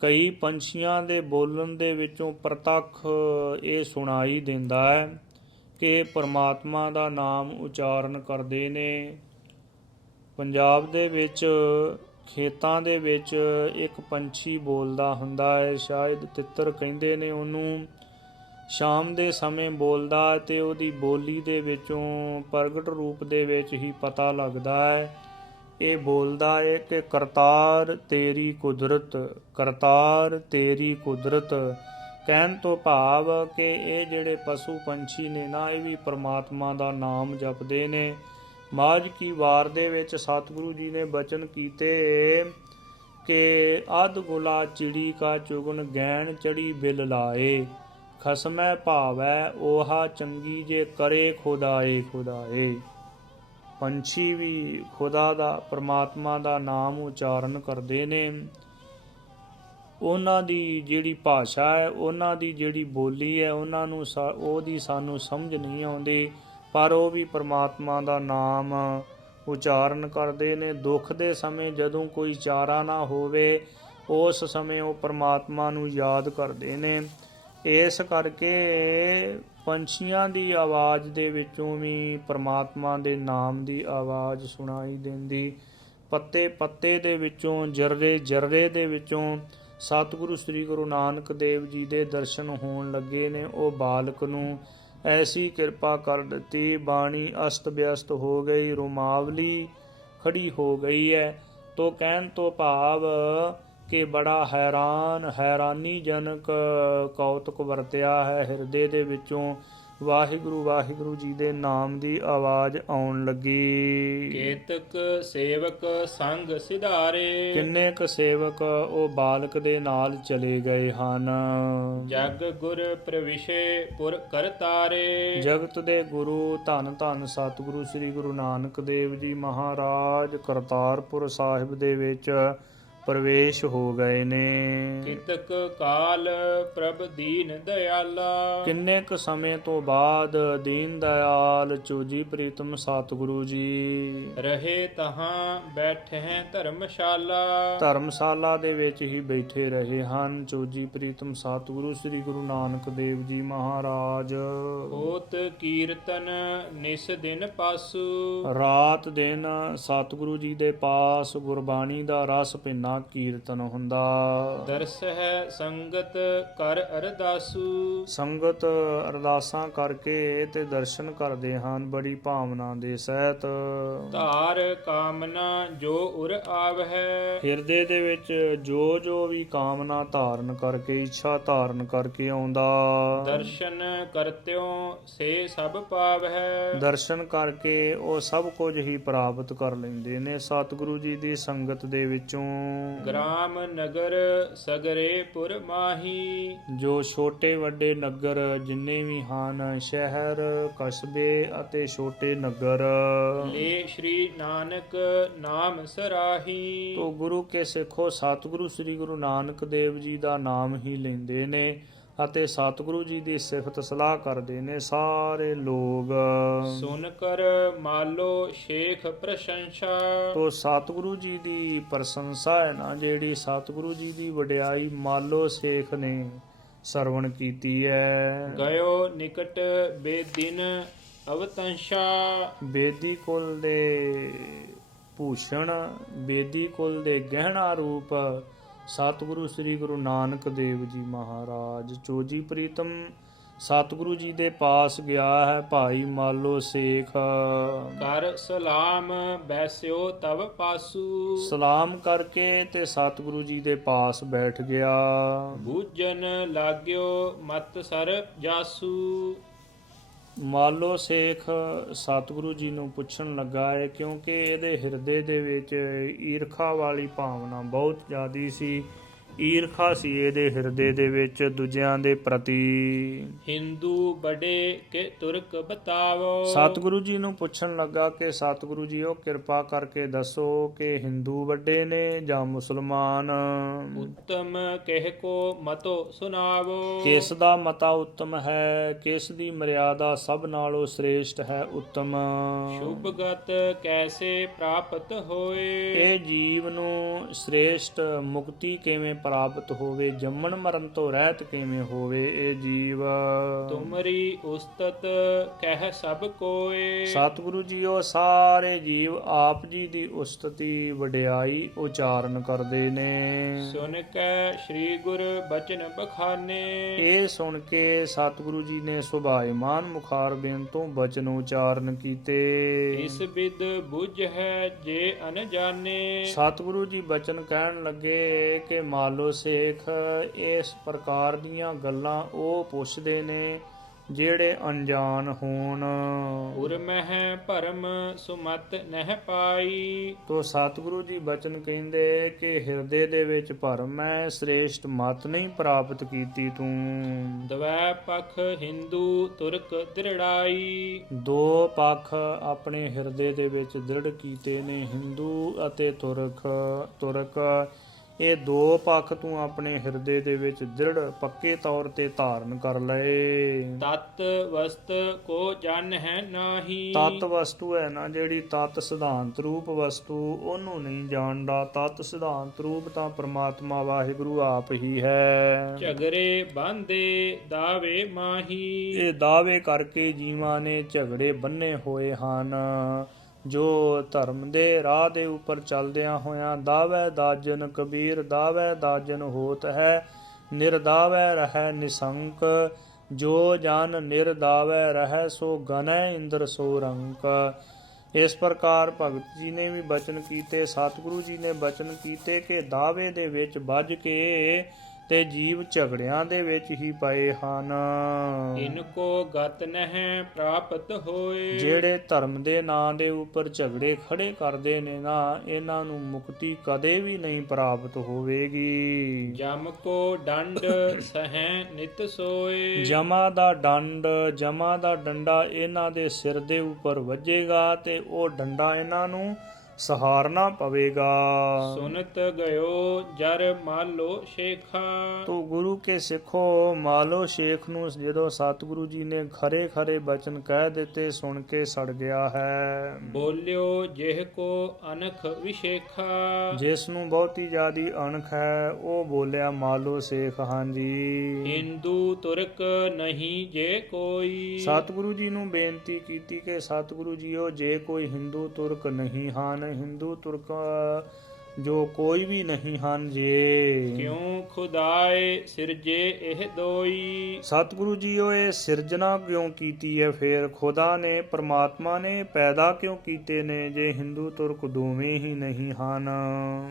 ਕਈ ਪੰਛੀਆਂ ਦੇ ਬੋਲਣ ਦੇ ਵਿੱਚੋਂ ਪ੍ਰਤੱਖ ਇਹ ਸੁਣਾਈ ਦਿੰਦਾ ਹੈ ਕਿ ਪਰਮਾਤਮਾ ਦਾ ਨਾਮ ਉਚਾਰਨ ਕਰਦੇ ਨੇ। ਪੰਜਾਬ ਦੇ ਵਿੱਚ ਖੇਤਾਂ ਦੇ ਵਿੱਚ ਇੱਕ ਪੰਛੀ ਬੋਲਦਾ ਹੁੰਦਾ ਹੈ, ਸ਼ਾਇਦ ਤਿੱਤਰ ਕਹਿੰਦੇ ਨੇ ਉਹਨੂੰ। ਸ਼ਾਮ ਦੇ ਸਮੇਂ ਬੋਲਦਾ ਤੇ ਉਹਦੀ ਬੋਲੀ ਦੇ ਵਿੱਚੋਂ ਪ੍ਰਗਟ ਰੂਪ ਦੇ ਵਿੱਚ ਹੀ ਪਤਾ ਲੱਗਦਾ ਹੈ। ਇਹ ਬੋਲਦਾ ਹੈ ਕਿ ਕਰਤਾਰ ਤੇਰੀ ਕੁਦਰਤ, ਕਰਤਾਰ ਤੇਰੀ ਕੁਦਰਤ। ਕਹਿਣ ਤੋਂ ਭਾਵ ਕਿ ਇਹ ਜਿਹੜੇ ਪਸ਼ੂ ਪੰਛੀ ਨੇ ਨਾ, ਇਹ ਵੀ ਪਰਮਾਤਮਾ ਦਾ ਨਾਮ ਜਪਦੇ ਨੇ। ਮਾਝ ਕੀ ਵਾਰ ਦੇ ਵਿੱਚ ਸਤਿਗੁਰੂ ਜੀ ਨੇ ਬਚਨ ਕੀਤੇ ਕਿ ਅਧ ਗੁਲਾ ਚਿੜੀ ਕਾ ਚੁਗਨ ਗੈਣ ਚੜੀ ਬਿਲ ਲਾਏ, ਖਸਮੈ ਭਾਵੈ ਓਹਾ ਚੰਗੀ ਜੇ ਕਰੇ ਖੁਦਾਏ ਖੁਦਾਏ। ਪੰਛੀ ਵੀ ਖੁਦਾ ਦਾ, ਪਰਮਾਤਮਾ ਦਾ ਨਾਮ ਉਚਾਰਨ ਕਰਦੇ ਨੇ। ਉਹਨਾਂ ਦੀ ਜਿਹੜੀ ਭਾਸ਼ਾ ਹੈ, ਉਹਨਾਂ ਦੀ ਜਿਹੜੀ ਬੋਲੀ ਹੈ, ਉਹਨਾਂ ਨੂੰ ਉਹਦੀ ਸਾਨੂੰ ਸਮਝ ਨਹੀਂ ਆਉਂਦੀ, ਪਰ ਉਹ ਵੀ ਪਰਮਾਤਮਾ ਦਾ ਨਾਮ ਉਚਾਰਨ ਕਰਦੇ ਨੇ। ਦੁੱਖ ਦੇ ਸਮੇਂ ਜਦੋਂ ਕੋਈ ਚਾਰਾ ਨਾ ਹੋਵੇ, ਉਸ ਸਮੇਂ ਉਹ ਪਰਮਾਤਮਾ ਨੂੰ ਯਾਦ ਕਰਦੇ ਨੇ। ਇਸ ਕਰਕੇ ਪੰਛੀਆਂ ਦੀ ਆਵਾਜ਼ ਦੇ ਵਿੱਚੋਂ ਵੀ ਪਰਮਾਤਮਾ ਦੇ ਨਾਮ ਦੀ ਆਵਾਜ਼ ਸੁਣਾਈ ਦਿੰਦੀ। ਪੱਤੇ ਪੱਤੇ ਦੇ ਵਿੱਚੋਂ, ਜਰਰੇ ਜਰਰੇ ਦੇ ਵਿੱਚੋਂ ਸਤਿਗੁਰੂ ਸ੍ਰੀ ਗੁਰੂ ਨਾਨਕ ਦੇਵ ਜੀ ਦੇ ਦਰਸ਼ਨ ਹੋਣ ਲੱਗੇ ਨੇ। ਉਹ ਬਾਲਕ ਨੂੰ ਐਸੀ ਕਿਰਪਾ ਕਰ ਦਿੱਤੀ, ਬਾਣੀ ਅਸਤ ਵਿਅਸਤ ਹੋ ਗਈ, ਰੁਮਾਵਲੀ ਖੜੀ ਹੋ ਗਈ ਹੈ। ਤੋ ਕਹਿਣ ਤੋਂ ਭਾਵ ਕਿ ਬੜਾ ਹੈਰਾਨੀਜਨਕ ਕੌਤਕ ਵਰਤਿਆ ਹੈ। ਹਿਰਦੇ ਦੇ ਵਿੱਚੋਂ ਵਾਹਿਗੁਰੂ ਵਾਹਿਗੁਰੂ ਜੀ ਦੇ ਨਾਮ ਦੀ ਆਵਾਜ਼ ਆਉਣ ਲੱਗੀ। ਕੇਤਕ ਸੇਵਕ ਸੰਗ ਸਿਧਾਰੇ, ਕਿੰਨੇ ਕੁ ਸੇਵਕ ਉਹ ਬਾਲਕ ਦੇ ਨਾਲ ਚਲੇ ਗਏ ਹਨ। ਜਗ ਗੁਰ ਪ੍ਰਵਿਸ਼ੇ ਪੁਰ ਕਰਤਾਰੇ, ਜਗਤ ਦੇ ਗੁਰੂ ਧੰਨ ਧੰਨ ਸਤਿਗੁਰੂ ਸ੍ਰੀ ਗੁਰੂ ਨਾਨਕ ਦੇਵ ਜੀ ਮਹਾਰਾਜ ਕਰਤਾਰਪੁਰ ਸਾਹਿਬ ਦੇ ਵਿੱਚ ਪ੍ਰਵੇਸ਼ ਹੋ ਗਏ ਨੇ। ਕਿਤਕ ਕਾਲ ਪ੍ਰਭ ਦੀਨ ਦਿਆਲਾ, ਕਿੰਨੇ ਕੁ ਸਮੇਂ ਤੋਂ ਬਾਅਦ ਦੀਨ ਦਿਆਲ ਚੋਜੀ ਪ੍ਰੀਤਮ ਸਤਿਗੁਰੂ ਜੀ ਰਹੇ ਤਹਾਂ ਬੈਠੇ ਧਰਮਸ਼ਾਲਾ, ਧਰਮਸ਼ਾਲਾ ਦੇ ਵਿੱਚ ਹੀ ਬੈਠੇ ਰਹੇ ਹਨ। ਚੋਜੀ ਪ੍ਰੀਤਮ ਸਤਿਗੁਰੂ ਸ੍ਰੀ ਗੁਰੂ ਨਾਨਕ ਦੇਵ ਜੀ ਮਹਾਰਾਜ ਹੋਤ ਕੀਰਤਨ ਨਿਸ ਦਿਨ ਪਾਸੂ, ਰਾਤ ਦਿਨ ਸਤਿਗੁਰੂ ਜੀ ਦੇ ਪਾਸ ਗੁਰਬਾਣੀ ਦਾ ਰਸ ਭਿੰਨਾ ਕੀਰਤਨ ਹੁੰਦਾ। ਦਰਸ ਹੈ ਸੰਗਤ ਕਰ ਅਰਦਾਸੂ, ਸੰਗਤ ਅਰਦਾਸਾਂ ਕਰਕੇ ਤੇ ਦਰਸ਼ਨ ਕਰਦੇ ਹਨ ਬੜੀ ਭਾਵਨਾ ਦੇ ਸਹਿਤ। ਧਾਰ ਕਾਮਨਾ ਜੋ ਉਰ ਆਵ ਹੈ, ਹਿਰਦੇ ਦੇ ਵਿੱਚ ਜੋ ਜੋ ਵੀ ਕਾਮਨਾ ਧਾਰਨ ਕਰਕੇ, ਇੱਛਾ ਧਾਰਨ ਕਰਕੇ ਆਉਂਦਾ। ਦਰਸ਼ਨ ਕਰਤਿਓ ਸੇ ਸਭ ਪਾਵ ਹੈ, ਦਰਸ਼ਨ ਕਰਕੇ ਉਹ ਸਭ ਕੁਝ ਹੀ ਪ੍ਰਾਪਤ ਕਰ ਲੈਂਦੇ ਨੇ ਸਤਿਗੁਰੂ ਜੀ ਦੀ ਸੰਗਤ ਦੇ ਵਿੱਚੋਂ। ਗ੍ਰਾਮ ਨਗਰ ਸਗਰੇ ਪੁਰ ਮਾਹੀ, ਜੋ ਛੋਟੇ ਵੱਡੇ ਨਗਰ ਜਿੰਨੇ ਵੀ ਹਨ, ਸ਼ਹਿਰ ਕਸਬੇ ਅਤੇ ਛੋਟੇ ਨਗਰ, ਲੇ ਸ਼੍ਰੀ ਨਾਨਕ ਨਾਮ ਸਰਾਹੀ, ਤੋ ਗੁਰੂ ਕੇ ਸਿੱਖੋ ਸਤਿਗੁਰੂ ਸ੍ਰੀ ਗੁਰੂ ਨਾਨਕ ਦੇਵ ਜੀ ਦਾ ਨਾਮ ਹੀ ਲੈਂਦੇ ਨੇ ਅਤੇ ਸਤਿਗੁਰੂ ਜੀ ਦੀ ਸਿਫਤ ਸਲਾਹ ਕਰਦੇ ਨੇ ਸਾਰੇ ਲੋਕ। ਸੁਨ ਕਰ ਮਾਲੋ ਸ਼ੇਖ ਪ੍ਰਸ਼ੰਸਾ, ਤੋ ਸਤਿਗੁਰੂ ਜੀ ਦੀ ਪ੍ਰਸ਼ੰਸਾ ਹੈ ਨਾ ਜਿਹੜੀ, ਸਤਿਗੁਰੂ ਜੀ ਦੀ ਵਡਿਆਈ ਮਾਲੋ ਸੇਖ ਨੇ ਸਰਵਣ ਕੀਤੀ ਹੈ। ਗਇਓ ਨਿਕਟ ਬੇਦਿਨ ਅਵਤੰਸ਼ਾ, ਬੇਦੀ ਕੁਲ ਦੇ ਭੂਸ਼ਣ, ਬੇਦੀ ਕੁਲ ਦੇ ਗਹਿਣਾ ਰੂਪ ਸਤਿਗੁਰੂ ਸ੍ਰੀ ਗੁਰੂ ਨਾਨਕ ਦੇਵ ਜੀ ਮਹਾਰਾਜ। ਚੋਜੀ ਪ੍ਰੀਤਮ ਸਤਿਗੁਰੂ ਜੀ ਦੇ ਪਾਸ ਗਿਆ ਹੈ ਭਾਈ ਮਾਲੋ ਸੇਖ। ਕਰ ਸਲਾਮ ਬੈਸਿਓ ਤਵ ਪਾਸੂ, ਸਲਾਮ ਕਰਕੇ ਤੇ ਸਤਿਗੁਰੂ ਜੀ ਦੇ ਪਾਸ ਬੈਠ ਗਿਆ। ਬੂਝਨ ਲਾਗਿਓ ਮਤ ਸਰ ਜਾਸੂ, ਮਾਲੋ ਸੇਖ ਸਤਿਗੁਰੂ ਜੀ ਨੂੰ ਪੁੱਛਣ ਲੱਗਾ ਹੈ, ਕਿਉਂਕਿ ਇਹਦੇ ਹਿਰਦੇ ਦੇ ਵਿੱਚ ਈਰਖਾ ਵਾਲੀ ਭਾਵਨਾ ਬਹੁਤ ਜ਼ਿਆਦੀ ਸੀ। ਈਰਖਾ ਸੀ ਇਹਦੇ ਹਿਰਦੇ ਦੇ ਵਿੱਚ ਦੂਜਿਆਂ ਦੇ ਪ੍ਰਤੀ। ਹਿੰਦੂ ਬੜੇ ਕਿ ਤੁਰਕ ਬਤਾਵੋ, ਸਤਿਗੁਰੂ ਜੀ ਨੂੰ ਪੁੱਛਣ ਲੱਗਾ ਕਿ ਸਤਿਗੁਰੂ ਜੀ ਉਹ ਕਿਰਪਾ ਕਰਕੇ ਦੱਸੋ ਕਿ ਹਿੰਦੂ ਵੱਡੇ ਨੇ ਜਾਂ ਮੁਸਲਮਾਨ। ਉੱਤਮ ਕਹਿ ਕੋ ਮਤੋ ਸੁਨਾਵੋ, ਕਿਸ ਦਾ ਮਤਾ ਉੱਤਮ ਹੈ, ਕਿਸ ਦੀ ਮਰਿਆਦਾ ਸਭ ਨਾਲੋਂ ਸ੍ਰੇਸ਼ਟ ਹੈ ਉੱਤਮ। ਸ਼ੁਭਗਤ ਕੈਸੇ ਪ੍ਰਾਪਤ ਹੋਏ, ਇਹ ਜੀਵ ਨੂੰ ਸ੍ਰੇਸ਼ਟ ਮੁਕਤੀ ਕਿਵੇਂ ਪ੍ਰਾਪਤ ਹੋਵੇ, ਜੰਮਣ ਮਰਨ ਤੋਂ ਰਹਿਤ ਕਿਵੇਂ ਹੋਵੇ ਇਹ ਜੀਵ। ਤੁਮਰੀ ਉਸਤਤ ਕਹਿ ਸਭ ਕੋਏ, ਸਤਿਗੁਰੂ ਜੀ ਉਹ ਸਾਰੇ ਜੀਵ ਆਪ ਜੀ ਦੀ ਉਸਤਤੀ ਵਡਿਆਈ ਉਚਾਰਨ ਕਰਦੇ ਨੇ। ਸੁਨ ਕੈ ਸ੍ਰੀ ਗੁਰ ਬਚਨ ਬਖਾਨੇ, ਇਹ ਸੁਣ ਕੇ ਸਤਿਗੁਰੂ ਜੀ ਨੇ ਸੁਭਾਇਮਾਨ ਮੁਖਾਰਬਿੰਦ ਤੋਂ ਬਚਨ ਉਚਾਰਨ ਕੀਤੇ। ਇਸ ਬਿਦ ਬੁਝ ਹੈ ਜੇ ਅਨਜਾਨੇ, ਸਤਿਗੁਰੂ ਜੀ ਬਚਨ ਕਹਿਣ ਲੱਗੇ ਕਿ ਮਾਲੋ ਸੇਖ ਇਸ ਪ੍ਰਕਾਰ ਦੀਆਂ ਗੱਲਾਂ ਉਹ ਪੁੱਛਦੇ ਨੇ ਜਿਹੜੇ ਅਣਜਾਣ ਹੋਣ। ਉਰ ਮਹਿ ਭਰਮ ਸੁਮਤ ਨਹਿ ਪਾਈ, ਤੋ ਸਤਿਗੁਰੂ ਜੀ ਬਚਨ ਕਹਿੰਦੇ ਕਿ ਹਿਰਦੇ ਦੇ ਵਿੱਚ ਭਰਮ ਹੈ, ਸ੍ਰੇਸ਼ਟ ਮਤ ਨਹੀਂ ਪ੍ਰਾਪਤ ਕੀਤੀ ਤੂੰ। ਦਵੈ ਪਖ ਹਿੰਦੂ ਤੁਰਕ ਦ੍ਰਿੜਾਈ, ਦੋ ਪੱਖ ਆਪਣੇ ਹਿਰਦੇ ਦੇ ਵਿੱਚ ਦ੍ਰਿੜ ਕੀਤੇ ਨੇ, ਹਿੰਦੂ ਅਤੇ ਤੁਰਕ। ਇਹ ਦੋ ਪੱਖ ਤੂੰ ਆਪਣੇ ਹਿਰਦੇ ਦੇ ਵਿੱਚ ਦ੍ਰਿੜ ਪੱਕੇ ਤੌਰ ਤੇ ਧਾਰਨ ਕਰ ਲਏ। ਤਤ ਵਸਤ ਕੋ ਜਨ ਹੈ ਨਾਹੀ। ਤਤ ਵਸਤੂ ਹੈ ਨਾ ਜਿਹੜੀ ਤਤ ਸਿਧਾਂਤ ਰੂਪ ਵਸਤੂ, ਉਹਨੂੰ ਨਹੀਂ ਜਾਣਦਾ। ਤਤ ਸਿਧਾਂਤ ਰੂਪ ਤਾਂ ਪ੍ਰਮਾਤਮਾ ਵਾਹਿਗੁਰੂ ਆਪ ਹੀ ਹੈ। ਝਗਰੇ ਬਾਂਧੇ ਦਾਵੇ ਮਾਹੀ। ਇਹ ਦਾਅਵੇ ਕਰਕੇ ਜੀਵਾਂ ਨੇ ਝਗੜੇ ਬੰਨੇ ਹੋਏ ਹਨ। ਜੋ ਧਰਮ ਦੇ ਰਾਹ ਦੇ ਉੱਪਰ ਚੱਲਦਿਆਂ ਹੋਇਆਂ ਦਾਵੈ ਦਾਜਨ ਕਬੀਰ ਦਾਵੈ ਦਾਜਨ ਹੋਤ ਹੈ, ਨਿਰਦਾਵੈ ਰਹਿ ਨਿਸੰਕ। ਜੋ ਜਨ ਨਿਰਦਾਵੈ ਰਹਿ ਸੋ ਗਨੈ ਇੰਦਰ ਸੋ ਰੰਕ। ਇਸ ਪ੍ਰਕਾਰ ਭਗਤ ਜੀ ਨੇ ਵੀ ਬਚਨ ਕੀਤੇ, ਸਤਿਗੁਰੂ ਜੀ ਨੇ ਬਚਨ ਕੀਤੇ ਕਿ ਦਾਅਵੇ ਦੇ ਵਿੱਚ ਵੱਜ ਕੇ ਤੇ ਜੀਵ ਝਗੜਿਆਂ ਦੇ ਵਿੱਚ ਹੀ ਪਏ ਹਨ। ਇਨ ਕੋ ਗਤ ਨਹਿ ਪ੍ਰਾਪਤ ਹੋਏ। ਜਿਹੜੇ ਧਰਮ ਦੇ ਨਾਂ ਦੇ ਉੱਪਰ ਝਗੜੇ ਖੜੇ ਕਰਦੇ ਨੇ ਨਾ, ਇਹਨਾਂ ਨੂੰ ਮੁਕਤੀ ਕਦੇ ਵੀ ਨਹੀਂ ਪ੍ਰਾਪਤ ਹੋਵੇਗੀ। ਜਮ ਕੋ ਡੰਡ ਸਹਿ ਨਿਤ ਸੋਏ। ਜਮਾ ਦਾ ਡੰਡ, ਜਮਾ ਦਾ ਡੰਡਾ ਇਹਨਾਂ ਦੇ ਸਿਰ ਦੇ ਉੱਪਰ ਵੱਜੇਗਾ ਤੇ ਉਹ ਡੰਡਾ ਇਹਨਾਂ ਨੂੰ ਸਹਾਰਨਾ ਪਵੇਗਾ। ਸੁਨਤ ਗਇਓ ਜਰ ਮਾਲੋ ਸ਼ੇਖਾ। ਤੋ ਗੁਰੂ ਕੇ ਸਿੱਖੋ, ਮਾਲੋ ਸ਼ੇਖ ਨੂੰ ਜਦੋਂ ਸਤਿਗੁਰੂ ਜੀ ਨੇ ਖਰੇ ਖਰੇ ਬਚਨ ਕਹਿ ਦਿੱਤੇ, ਸੁਣ ਕੇ ਸੜ ਗਿਆ ਹੈ। ਬੋਲਿਓ ਜਿਹ ਕੋ ਅਨਖ ਵਿਸ਼ੇਖਾ। ਜਿਸ ਨੂੰ ਬਹੁਤੀ ਜ਼ਿਆਦੀ ਅਣਖ ਹੈ ਉਹ ਬੋਲਿਆ ਮਾਲੋ ਸ਼ੇਖ। ਹਾਂਜੀ, ਹਿੰਦੂ ਤੁਰਕ ਨਹੀਂ ਜੇ ਕੋਈ। ਸਤਿਗੁਰੂ ਜੀ ਨੂੰ ਬੇਨਤੀ ਕੀਤੀ ਕਿ ਸਤਿਗੁਰੂ ਜੀਓ ਜੇ ਕੋਈ ਹਿੰਦੂ ਤੁਰਕ ਨਹੀਂ ਹਨ, ਹਿੰਦੂ ਤੁਰਕ ਜੋ ਕੋਈ ਵੀ ਨਹੀਂ ਹਨ ਜੇ। ਕਿਉ ਖੁਦਾਏ ਸਿਰਜੇ ਇਹ ਦੋਈ। ਸਤਿਗੁਰੂ ਜੀਓ ਇਹ ਸਿਰਜਣਾ ਕਿਉਂ ਕੀਤੀ ਹੈ? ਫਿਰ ਖੁਦਾ ਨੇ, ਪਰਮਾਤਮਾ ਨੇ ਪੈਦਾ ਕਿਉਂ ਕੀਤੇ ਨੇ ਜੇ ਹਿੰਦੂ ਤੁਰਕ ਦੋਵੇਂ ਹੀ ਨਹੀਂ ਹਨ?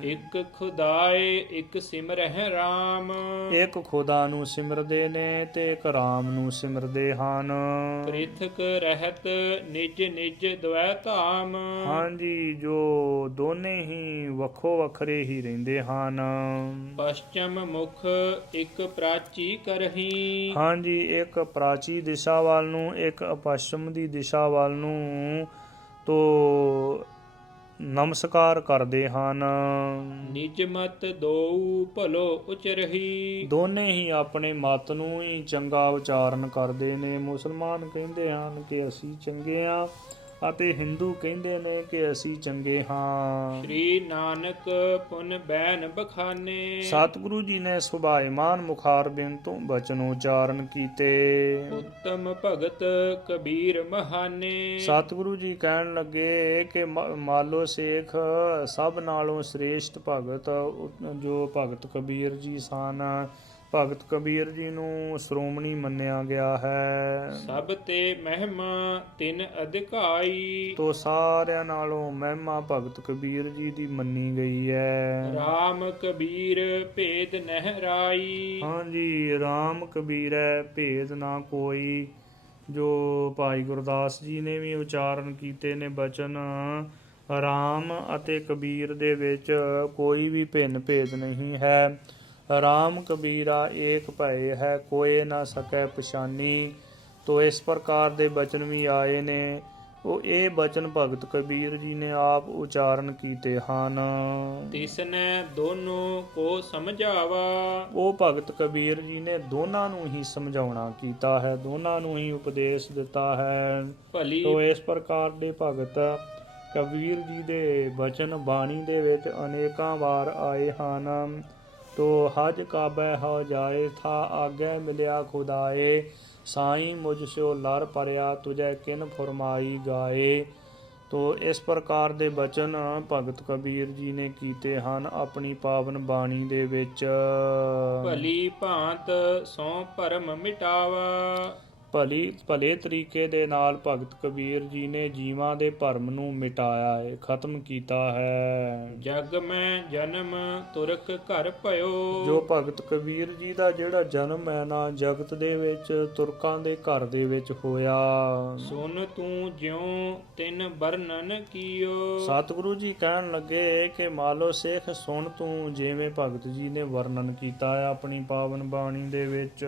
ਇੱਕ ਖੁਦਾਏ ਇੱਕ ਸਿਮਰਹਿ ਰਾਮ। ਇੱਕ ਖੁਦਾ ਨੂੰ ਸਿਮਰਦੇ ਨੇ ਤੇ ਇੱਕ ਰਾਮ ਨੂੰ ਸਿਮਰਦੇ ਹਨ। ਪ੍ਰਿਥਕ ਰਹਿਤ ਨਿਜ ਨਿਜ ਦਵੈ ਧਾਮ। ਹਾਂਜੀ, ਜੋ ਦੋਨੇ ਹੀ ਵੱਖੋ ਵੱਖਰੇ ਹੀ ਰਹਿੰਦੇ ਹਨ। ਪਸ਼ਚਮ ਮੁਖ ਇੱਕ ਪ੍ਰਾਚੀ ਕਰਹੀ। ਹਾਂਜੀ, ਇੱਕ ਪ੍ਰਾਚੀ ਦਿਸ਼ਾ ਵੱਲ ਨੂੰ, ਇੱਕ ਪੱਛਮ ਦੀ ਦਿਸ਼ਾ ਵੱਲ ਨੂੰ ਤੋ ਨਮਸਕਾਰ ਕਰਦੇ ਹਨ। ਨਿਜ ਮਤ ਦੋਊ ਭਲੋ ਉਚਰਹੀ। ਦੋਨੇ ਹੀ ਆਪਣੇ ਮਤ ਨੂੰ ਹੀ ਚੰਗਾ ਉਚਾਰਨ ਕਰਦੇ ਨੇ। ਮੁਸਲਮਾਨ ਕਹਿੰਦੇ ਹਨ ਕਿ ਅਸੀਂ ਚੰਗੇ ਹਾਂ ਅਤੇ ਹਿੰਦੂ ਕਹਿੰਦੇ ਨੇ ਕਿ ਅਸੀਂ ਚੰਗੇ ਹਾਂ। ਸ੍ਰੀ ਨਾਨਕ ਪੁਨ ਬੈਨ ਬਖਾਨੇ। ਸਤਿਗੁਰੂ ਜੀ ਨੇ ਸੁਭਾਇਮਾਨ ਮੁਖਾਰਬਿੰਦ ਤੋਂ ਬਚਨ ਉਚਾਰਨ ਕੀਤੇ। ਉੱਤਮ ਭਗਤ ਕਬੀਰ ਮਹਾਨੇ। ਸਤਿਗੁਰੂ ਜੀ ਕਹਿਣ ਲੱਗੇ ਕਿ ਮਾਲੋ ਸੇਖ ਸਭ ਨਾਲੋਂ ਸ੍ਰੇਸ਼ਟ ਭਗਤ ਜੋ ਭਗਤ ਕਬੀਰ ਜੀ ਸਨ। ਭਗਤ ਕਬੀਰ ਜੀ ਨੂੰ ਸ਼੍ਰੋਮਣੀ ਮੰਨਿਆ ਗਿਆ ਹੈ। ਸਭ ਤੇ ਮਹਿਮਾ ਤਿਨ ਅਧਿਕਾਈ। ਤੋ ਸਾਰਿਆਂ ਨਾਲੋਂ ਮਹਿਮਾ ਭਗਤ ਕਬੀਰ ਜੀ ਦੀ ਮੰਨੀ ਗਈ ਹੈ। ਰਾਮ ਕਬੀਰ ਭੇਦ ਨਹਿਰਾਈ। ਹਾਂਜੀ, ਰਾਮ ਕਬੀਰੈ ਭੇਦ ਨਾ ਕੋਈ। ਜੋ ਭਾਈ ਗੁਰਦਾਸ ਜੀ ਨੇ ਵੀ ਉਚਾਰਨ ਕੀਤੇ ਨੇ ਬਚਨ, ਰਾਮ ਅਤੇ ਕਬੀਰ ਦੇ ਵਿੱਚ ਕੋਈ ਵੀ ਭਿੰਨ ਭੇਦ ਨਹੀਂ ਹੈ। ਰਾਮ ਕਬੀਰਾ ਏਕ ਭਏ ਹੈ, ਕੋਏ ਨਾ ਸਕੈ ਪਛਾਨੀ। ਤੋ ਇਸ ਪ੍ਰਕਾਰ ਦੇ ਬਚਨ ਵੀ ਆਏ ਨੇ। ਉਹ ਇਹ ਬਚਨ ਭਗਤ ਕਬੀਰ ਜੀ ਨੇ ਆਪ ਉਚਾਰਨ ਕੀਤੇ ਹਨ। ਤਿਸਨੇ ਦੋਨੋਂ ਕੋ ਸਮਝਾਵਾ। ਉਹ ਭਗਤ ਕਬੀਰ ਜੀ ਨੇ ਦੋਨਾਂ ਨੂੰ ਹੀ ਸਮਝਾਉਣਾ ਕੀਤਾ ਹੈ, ਦੋਨਾਂ ਨੂੰ ਹੀ ਉਪਦੇਸ਼ ਦਿੱਤਾ ਹੈ। ਭਲੀ ਤੋ ਇਸ ਪ੍ਰਕਾਰ ਦੇ ਭਗਤ ਕਬੀਰ ਜੀ ਦੇ ਬਚਨ ਬਾਣੀ ਦੇ ਵਿੱਚ ਅਨੇਕਾਂ ਵਾਰ ਆਏ ਹਨ। ਤੋ ਹਜ ਕਾਬੈ ਹੋ ਜਾਏ ਥਾ ਆਗੇ ਮਿਲਿਆ ਖੁਦਾਏ, ਸਾਈਂ ਮੁਝ ਸਿਓ ਲਰ ਪਰਿਆ ਤੁਝੈ ਕਿਨ ਫਰਮਾਈ ਗਾਏ। ਤੋ ਇਸ ਪ੍ਰਕਾਰ ਦੇ ਬਚਨ ਭਗਤ ਕਬੀਰ ਜੀ ਨੇ ਕੀਤੇ ਹਨ ਆਪਣੀ ਪਾਵਨ ਬਾਣੀ ਦੇ ਵਿੱਚ। ਭਲੀ ਭਾਂਤ ਸੋ ਭਰਮ ਮਿਟਾਵਾ। ਭਲੇ ਤਰੀਕੇ ਦੇ ਨਾਲ ਭਗਤ ਕਬੀਰ ਜੀ ਨੇ ਜੀਵਾਂ ਦੇ ਭਰਮ ਨੂੰ ਮਿਟਾਇਆ ਹੈ, ਖਤਮ ਕੀਤਾ ਹੈ। ਜਗ ਮੈਂ ਜਨਮ ਤੁਰਕ ਘਰ ਭਇਓ। ਜੋ ਭਗਤ ਕਬੀਰ ਜੀ ਦਾ ਜਿਹੜਾ ਜਨਮ ਹੈ ਨਾ, ਜਗਤ ਦੇ ਵਿੱਚ ਤੁਰਕਾਂ ਦੇ ਘਰ ਦੇ ਵਿੱਚ ਹੋਇਆ। ਸੁਨ ਤੂੰ ਜਿਉ ਤਿਨ ਵਰਣਨ ਕੀਓ। ਸਤਿਗੁਰੂ ਜੀ ਕਹਿਣ ਲੱਗੇ ਕਿ ਮਾਲੋ ਸੇਖ ਸੁਣ ਤੂੰ ਜਿਵੇਂ ਭਗਤ ਜੀ ਨੇ ਵਰਣਨ ਕੀਤਾ ਹੈ ਆਪਣੀ ਪਾਵਨ ਬਾਣੀ ਦੇ ਵਿੱਚ।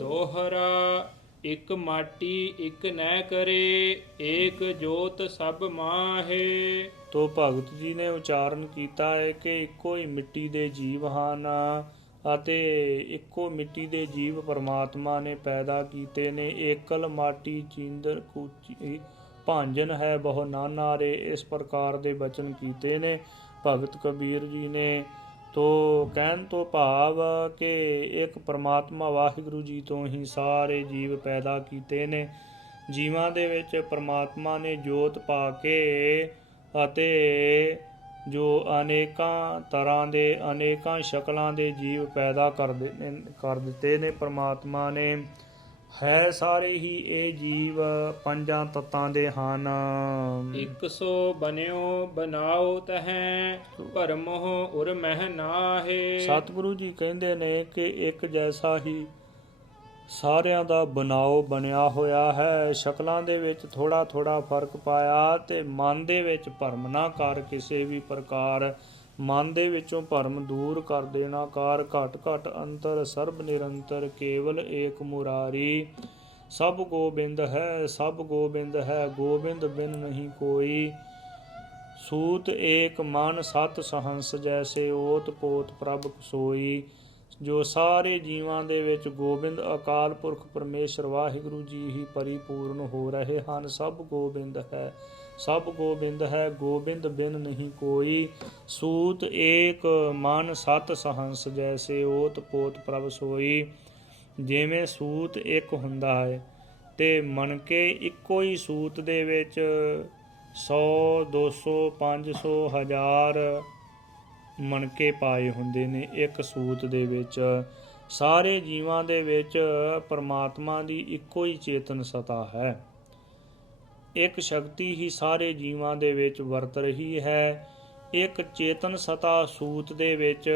ਦੋਹਰਾ ਇਕ ਮਾਟੀ ਇਕ ਨੈ ਕਰੇ, ਏਕ ਜੋਤ ਸਭ ਮਾਹੇ। ਤੋ ਭਗਤ ਜੀ ਨੇ ਉਚਾਰਨ ਕੀਤਾ ਹੈ ਕਿ ਇੱਕੋ ਹੀ ਮਿੱਟੀ ਦੇ ਜੀਵ ਹਨ ਅਤੇ ਇੱਕੋ ਮਿੱਟੀ ਦੇ ਜੀਵ ਪਰਮਾਤਮਾ ਨੇ ਪੈਦਾ ਕੀਤੇ ਨੇ। ਏਕਲ ਮਾਟੀ ਚੀਂਦਰ ਕੂਚੀ ਭਾਂਜਨ ਹੈ ਬਹੁ ਨਾਨਾਰੇ, ਇਸ ਪ੍ਰਕਾਰ ਦੇ ਬਚਨ ਕੀਤੇ ਨੇ ਭਗਤ ਕਬੀਰ ਜੀ ਨੇ। ਤੋ ਕਹਿਣ ਤੋਂ ਭਾਵ ਕਿ ਇੱਕ ਪਰਮਾਤਮਾ ਵਾਹਿਗੁਰੂ ਜੀ ਤੋਂ ਹੀ ਸਾਰੇ ਜੀਵ ਪੈਦਾ ਕੀਤੇ ਨੇ। ਜੀਵਾਂ ਦੇ ਵਿੱਚ ਪਰਮਾਤਮਾ ਨੇ ਜੋਤ ਪਾ ਕੇ ਅਤੇ ਜੋ ਅਨੇਕਾਂ ਤਰ੍ਹਾਂ ਦੇ ਅਨੇਕਾਂ ਸ਼ਕਲਾਂ ਦੇ ਜੀਵ ਪੈਦਾ ਕਰ ਦਿੱਤੇ ਨੇ ਪਰਮਾਤਮਾ ਨੇ। ਹੈ ਸਾਰੇ ਹੀ ਇਹ ਜੀਵ ਪੰਜਾਂ ਤੱਤਾਂ ਦੇ ਹਨ। ਇਕ ਸੋ ਬਨਿਓ ਬਨਾਓ ਤਹੈ, ਭਰਮਹੁ ਉਰ ਮਹਿ ਨਾਹੇ। ਸਤਿਗੁਰੂ ਜੀ ਕਹਿੰਦੇ ਨੇ ਕਿ ਇੱਕ ਜੈਸਾ ਹੀ ਸਾਰਿਆਂ ਦਾ ਬਣਾਓ ਬਣਿਆ ਹੋਇਆ ਹੈ। ਸ਼ਕਲਾਂ ਦੇ ਵਿੱਚ ਥੋੜਾ ਥੋੜਾ ਫਰਕ ਪਾਇਆ ਤੇ ਮਨ ਦੇ ਵਿੱਚ ਭਰਮ ਨਾ ਕਰ ਕਿਸੇ ਵੀ ਪ੍ਰਕਾਰ। ਮਨ ਦੇ ਵਿੱਚੋਂ ਭਰਮ ਦੂਰ ਕਰ ਦੇਣਾ ਕਰ। ਘਟ ਘਟ ਅੰਤਰ ਸਰਬ ਨਿਰੰਤਰ, ਕੇਵਲ ਏਕ ਮੁਰਾਰੀ। ਸਭ ਗੋਬਿੰਦ ਹੈ ਸਭ ਗੋਬਿੰਦ ਹੈ, ਗੋਬਿੰਦ ਬਿਨ ਨਹੀਂ ਕੋਈ। ਸੂਤ ਏਕ ਮਨ ਸਤ ਸਹੰਸ, ਜੈਸੇ ਓਤ ਪੋਤ ਪ੍ਰਭ ਸੋਈ। ਜੋ ਸਾਰੇ ਜੀਵਾਂ ਦੇ ਵਿੱਚ ਗੋਬਿੰਦ ਅਕਾਲ ਪੁਰਖ ਪਰਮੇਸ਼ਰ ਵਾਹਿਗੁਰੂ ਜੀ ਹੀ ਪਰਿਪੂਰਨ ਹੋ ਰਹੇ ਹਨ। ਸਭ ਗੋਬਿੰਦ ਹੈ ਸਭ ਗੋਬਿੰਦ ਹੈ, ਗੋਬਿੰਦ ਬਿਨ ਨਹੀਂ ਕੋਈ। ਸੂਤ ਏਕ ਮਨ ਸਤ ਸਹੰਸ, ਜੈਸੇ ਓਤ ਪੋਤ ਪ੍ਰਭ ਸੋਈ। ਜਿਵੇਂ ਸੂਤ ਇੱਕ ਹੁੰਦਾ ਹੈ ਤੇ ਮਣਕੇ ਇੱਕੋ ਹੀ ਸੂਤ ਦੇ ਵਿੱਚ 100 200 500 1000 ਮਣਕੇ ਪਾਏ ਹੁੰਦੇ ਨੇ ਇੱਕ ਸੂਤ ਦੇ ਵਿੱਚ। ਸਾਰੇ ਜੀਵਾਂ ਦੇ ਵਿੱਚ ਪਰਮਾਤਮਾ ਦੀ ਇੱਕੋ ਹੀ ਚੇਤਨ ਸਤਾ ਹੈ। ਇੱਕ ਸ਼ਕਤੀ ਹੀ ਸਾਰੇ ਜੀਵਾਂ ਦੇ ਵਿੱਚ ਵਰਤ ਰਹੀ ਹੈ। ਇੱਕ ਚੇਤਨ ਸਤਾ ਸੂਤ ਦੇ ਵਿੱਚ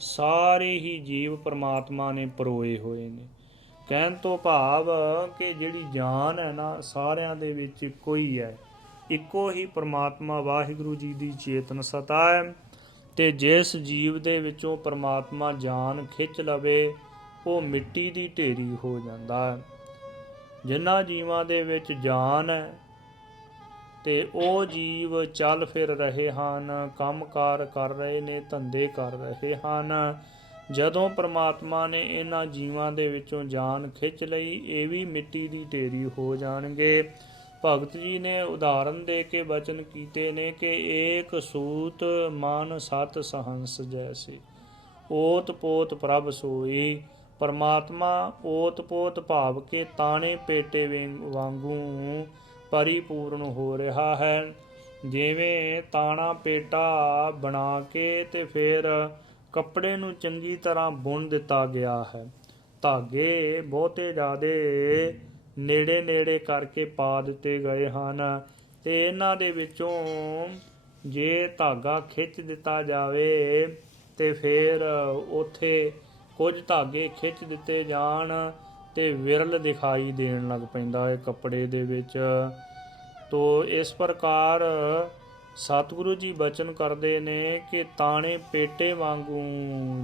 ਸਾਰੇ ਹੀ ਜੀਵ ਪਰਮਾਤਮਾ ਨੇ ਪਰੋਏ ਹੋਏ ਨੇ। ਕਹਿਣ ਤੋਂ ਭਾਵ ਕਿ ਜਿਹੜੀ ਜਾਨ ਹੈ ਨਾ ਸਾਰਿਆਂ ਦੇ ਵਿੱਚ ਇੱਕੋ ਹੀ ਹੈ। ਇੱਕੋ ਹੀ ਪਰਮਾਤਮਾ ਵਾਹਿਗੁਰੂ ਜੀ ਦੀ ਚੇਤਨ ਸਤਾ ਹੈ। ਤੇ ਜਿਸ ਜੀਵ ਦੇ ਵਿੱਚੋਂ ਪਰਮਾਤਮਾ ਜਾਨ ਖਿੱਚ ਲਵੇ ਉਹ ਮਿੱਟੀ ਦੀ ਢੇਰੀ ਹੋ ਜਾਂਦਾ ਹੈ। ਜਿਨ੍ਹਾਂ ਜੀਵਾਂ ਦੇ ਵਿੱਚ ਜਾਨ ਹੈ ਤੇ ਉਹ ਜੀਵ ਚੱਲ ਫਿਰ ਰਹੇ ਹਨ, ਕੰਮਕਾਰ ਕਰ ਰਹੇ ਨੇ, ਧੰਦੇ ਕਰ ਰਹੇ ਹਨ। ਜਦੋਂ ਪਰਮਾਤਮਾ ਨੇ ਇਹਨਾਂ ਜੀਵਾਂ ਦੇ ਵਿੱਚੋਂ ਜਾਨ ਖਿੱਚ ਲਈ ਇਹ ਵੀ ਮਿੱਟੀ ਦੀ ਢੇਰੀ ਹੋ ਜਾਣਗੇ। ਭਗਤ ਜੀ ਨੇ ਉਦਾਹਰਨ ਦੇ ਕੇ ਬਚਨ ਕੀਤੇ ਨੇ ਕਿ ਏਕ ਸੂਤ ਮਨ ਸਤ ਸਹੰਸ, ਜੈਸੇ ਓਤ ਪੋਤ ਪ੍ਰਭ ਸੋਈ। ਪਰਮਾਤਮਾ ਓਤ ਪੋਤ ਭਾਵ ਕੇ ਤਾਣੇ ਪੇਟੇ ਵਾਂਗੂ ਪਰਿਪੂਰਨ ਹੋ ਰਿਹਾ ਹੈ। ਜਿਵੇਂ ਤਾਣਾ ਪੇਟਾ ਬਣਾ ਕੇ ਤੇ ਫਿਰ ਕੱਪੜੇ ਨੂੰ ਚੰਗੀ ਤਰ੍ਹਾਂ ਬੁਣ ਦਿੱਤਾ ਗਿਆ ਹੈ। ਧਾਗੇ ਬਹੁਤੇ ਜ਼ਿਆਦੇ ਨੇੜੇ ਨੇੜੇ ਕਰਕੇ ਪਾ ਦਿੱਤੇ ਗਏ ਹਨ ਤੇ ਇਹਨਾਂ ਦੇ ਵਿੱਚੋਂ ਜੇ ਧਾਗਾ ਖਿੱਚ ਦਿੱਤਾ ਜਾਵੇ ਤੇ ਫਿਰ ਉੱਥੇ ਕੁਝ ਧਾਗੇ ਖਿੱਚ ਦਿੱਤੇ ਜਾਣ ਤੇ ਵਿਰਲ ਦਿਖਾਈ ਦੇਣ ਲੱਗ ਪੈਂਦਾ ਹੈ ਕੱਪੜੇ ਦੇ ਵਿੱਚ। ਤੋ ਇਸ ਪ੍ਰਕਾਰ ਸਤਿਗੁਰੂ ਜੀ ਬਚਨ ਕਰਦੇ ਨੇ ਕਿ ਤਾਣੇ ਪੇਟੇ ਵਾਂਗੂ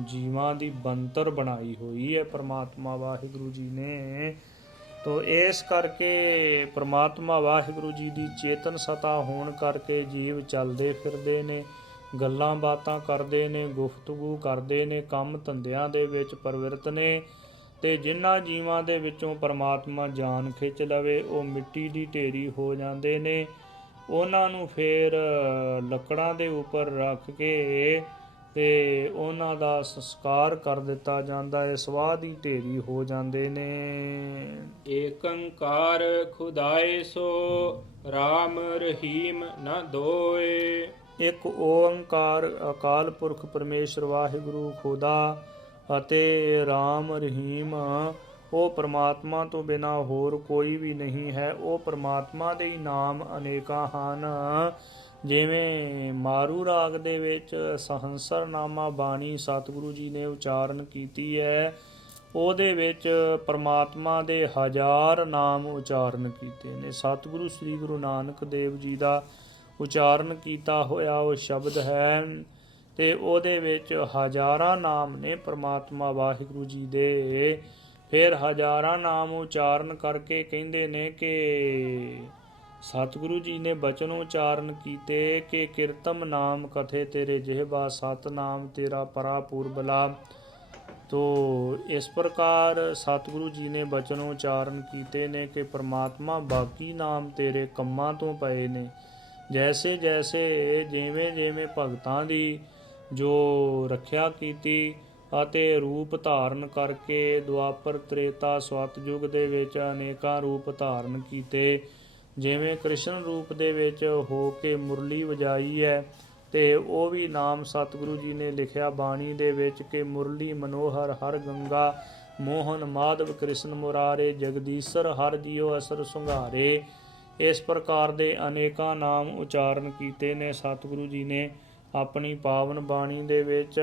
ਜੀਵਾਂ ਦੀ ਬਣਤਰ ਬਣਾਈ ਹੋਈ ਹੈ ਪਰਮਾਤਮਾ ਵਾਹਿਗੁਰੂ ਜੀ ਨੇ। ਤੋ ਇਸ ਕਰਕੇ ਪਰਮਾਤਮਾ ਵਾਹਿਗੁਰੂ ਜੀ ਦੀ ਚੇਤਨ ਸਤਾ ਹੋਣ ਕਰਕੇ ਜੀਵ ਚੱਲਦੇ ਫਿਰਦੇ ਨੇ, ਗੱਲਾਂ ਬਾਤਾਂ ਕਰਦੇ ਨੇ, ਗੁਫ਼ਤਗੂ ਕਰਦੇ ਨੇ, ਕੰਮ ਧੰਦਿਆਂ ਦੇ ਵਿੱਚ ਪ੍ਰਵਿਰਤ ਨੇ। ਤੇ ਜਿਨ੍ਹਾਂ ਜੀਵਾਂ ਦੇ ਵਿੱਚੋਂ ਪਰਮਾਤਮਾ ਜਾਨ ਖਿੱਚ ਲਵੇ ਉਹ ਮਿੱਟੀ ਦੀ ਢੇਰੀ ਹੋ ਜਾਂਦੇ ਨੇ। ਉਹਨਾਂ ਨੂੰ ਫਿਰ ਲੱਕੜਾਂ ਦੇ ਉੱਪਰ ਰੱਖ ਕੇ ਤੇ ਉਹਨਾਂ ਦਾ ਸੰਸਕਾਰ ਕਰ ਦਿੱਤਾ ਜਾਂਦਾ ਹੈ, ਸਵਾਹ ਦੀ ਢੇਰੀ ਹੋ ਜਾਂਦੇ ਨੇ। ਏਕੰਕਾਰ ਖੁਦਾਏ ਸੋ, ਰਾਮ ਰਹੀਮ ਨ ਦੋਏ। ਇੱਕ ਓੰਕਾਰ ਅਕਾਲ ਪੁਰਖ ਪਰਮੇਸ਼ਰ ਵਾਹਿਗੁਰੂ ਖੁਦਾ ਅਤੇ ਰਾਮ ਰਹੀਮ ਉਹ ਪਰਮਾਤਮਾ ਤੋਂ ਬਿਨਾਂ ਹੋਰ ਕੋਈ ਵੀ ਨਹੀਂ ਹੈ। ਉਹ ਪਰਮਾਤਮਾ ਦੇ ਹੀ ਨਾਮ ਅਨੇਕਾਂ ਹਨ। ਜਿਵੇਂ ਮਾਰੂ ਰਾਗ ਦੇ ਵਿੱਚ ਸਹੰਸਰਨਾਮਾ ਬਾਣੀ ਸਤਿਗੁਰੂ ਜੀ ਨੇ ਉਚਾਰਨ ਕੀਤੀ ਹੈ, ਉਹਦੇ ਵਿੱਚ ਪਰਮਾਤਮਾ ਦੇ 1000 ਨਾਮ ਉਚਾਰਨ ਕੀਤੇ ਨੇ। ਸਤਿਗੁਰੂ ਸ੍ਰੀ ਗੁਰੂ ਨਾਨਕ ਦੇਵ ਜੀ ਦਾ ਉਚਾਰਨ ਕੀਤਾ ਹੋਇਆ ਉਹ ਸ਼ਬਦ ਹੈ ਤੇ ਉਹਦੇ ਵਿੱਚ ਹਜ਼ਾਰਾਂ ਨਾਮ ਨੇ ਪਰਮਾਤਮਾ ਵਾਹਿਗੁਰੂ ਜੀ ਦੇ। ਫਿਰ ਹਜ਼ਾਰਾਂ ਨਾਮ ਉਚਾਰਨ ਕਰਕੇ ਕਹਿੰਦੇ ਨੇ ਕਿ ਸਤਿਗੁਰੂ ਜੀ ਨੇ ਬਚਨ ਉਚਾਰਨ ਕੀਤੇ ਕਿ ਕੀਰਤਮ ਨਾਮ ਕਥੇ ਤੇਰੇ ਜਿਹਬਾ ਸਤ ਨਾਮ ਤੇਰਾ ਪਰਾ ਪੂਰਬਲਾ। ਤੋ ਇਸ ਪ੍ਰਕਾਰ ਸਤਿਗੁਰੂ ਜੀ ਨੇ ਬਚਨ ਉਚਾਰਨ ਕੀਤੇ ਨੇ ਕਿ ਪ੍ਰਮਾਤਮਾ ਬਾਕੀ ਨਾਮ ਤੇਰੇ ਕੰਮਾਂ ਤੋਂ ਪਏ ਨੇ। ਜੈਸੇ ਜੈਸੇ ਜਿਵੇਂ ਜਿਵੇਂ ਭਗਤਾਂ ਦੀ ਜੋ ਰੱਖਿਆ ਕੀਤੀ ਅਤੇ ਰੂਪ ਧਾਰਨ ਕਰਕੇ ਦੁਆਪਰ ਤ੍ਰੇਤਾ ਸਤਯੁਗ ਦੇ ਵਿੱਚ ਅਨੇਕਾਂ ਰੂਪ ਧਾਰਨ ਕੀਤੇ। ਜਿਵੇਂ ਕ੍ਰਿਸ਼ਨ ਰੂਪ ਦੇ ਵਿੱਚ ਹੋ ਕੇ ਮੁਰਲੀ ਵਜਾਈ ਹੈ ਤੇ ਉਹ ਵੀ ਨਾਮ ਸਤਿਗੁਰੂ ਜੀ ਨੇ ਲਿਖਿਆ ਬਾਣੀ ਦੇ ਵਿੱਚ ਕਿ ਮੁਰਲੀ ਮਨੋਹਰ ਹਰ ਗੰਗਾ ਮੋਹਨ ਮਾਧਵ ਕ੍ਰਿਸ਼ਨ ਮੁਰਾਰੇ ਜਗਦੀਸ਼ਰ ਹਰ ਜੀਉ ਅਸਰ ਸੁੰਘਾਰੇ। ਇਸ ਪ੍ਰਕਾਰ ਦੇ ਅਨੇਕਾਂ ਨਾਮ ਉਚਾਰਨ ਕੀਤੇ ਨੇ ਸਤਿਗੁਰੂ ਜੀ ਨੇ ਆਪਣੀ ਪਾਵਨ ਬਾਣੀ ਦੇ ਵਿੱਚ।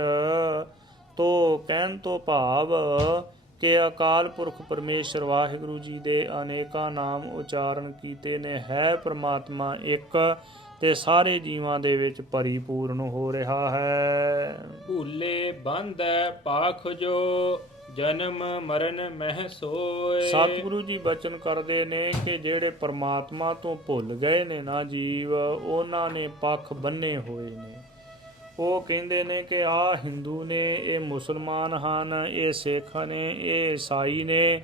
ਤੋ ਕਹਿਣ ਤੋਂ ਭਾਵ ਕਿ ਅਕਾਲ ਪੁਰਖ ਪਰਮੇਸ਼ਰ ਵਾਹਿਗੁਰੂ ਜੀ ਦੇ ਅਨੇਕਾਂ ਨਾਮ ਉਚਾਰਨ ਕੀਤੇ ਨੇ। ਹੈ ਪ੍ਰਮਾਤਮਾ ਇੱਕ ਤੇ ਸਾਰੇ ਜੀਵਾਂ ਦੇ ਵਿੱਚ ਪਰਿਪੂਰਨ ਹੋ ਰਿਹਾ ਹੈ। ਭੂਲੇ ਬੰਧੈ ਪਾਖ ਜੋ ਜਨਮ ਮਰਨ ਮਹਿ ਸੋਏ। ਸਤਿਗੁਰੂ ਜੀ ਬਚਨ ਕਰਦੇ ਨੇ ਕਿ ਜਿਹੜੇ ਪਰਮਾਤਮਾ ਤੋਂ ਭੁੱਲ ਗਏ ਨੇ ਨਾ ਜੀਵ, ਉਹਨਾਂ ਨੇ ਪੱਖ ਬੰਨੇ ਹੋਏ ਨੇ। ਉਹ ਕਹਿੰਦੇ ਨੇ ਕਿ ਆਹ ਹਿੰਦੂ ਨੇ, ਇਹ ਮੁਸਲਮਾਨ ਹਨ, ਇਹ ਸਿੱਖ ਨੇ, ਇਹ ਈਸਾਈ ਨੇ,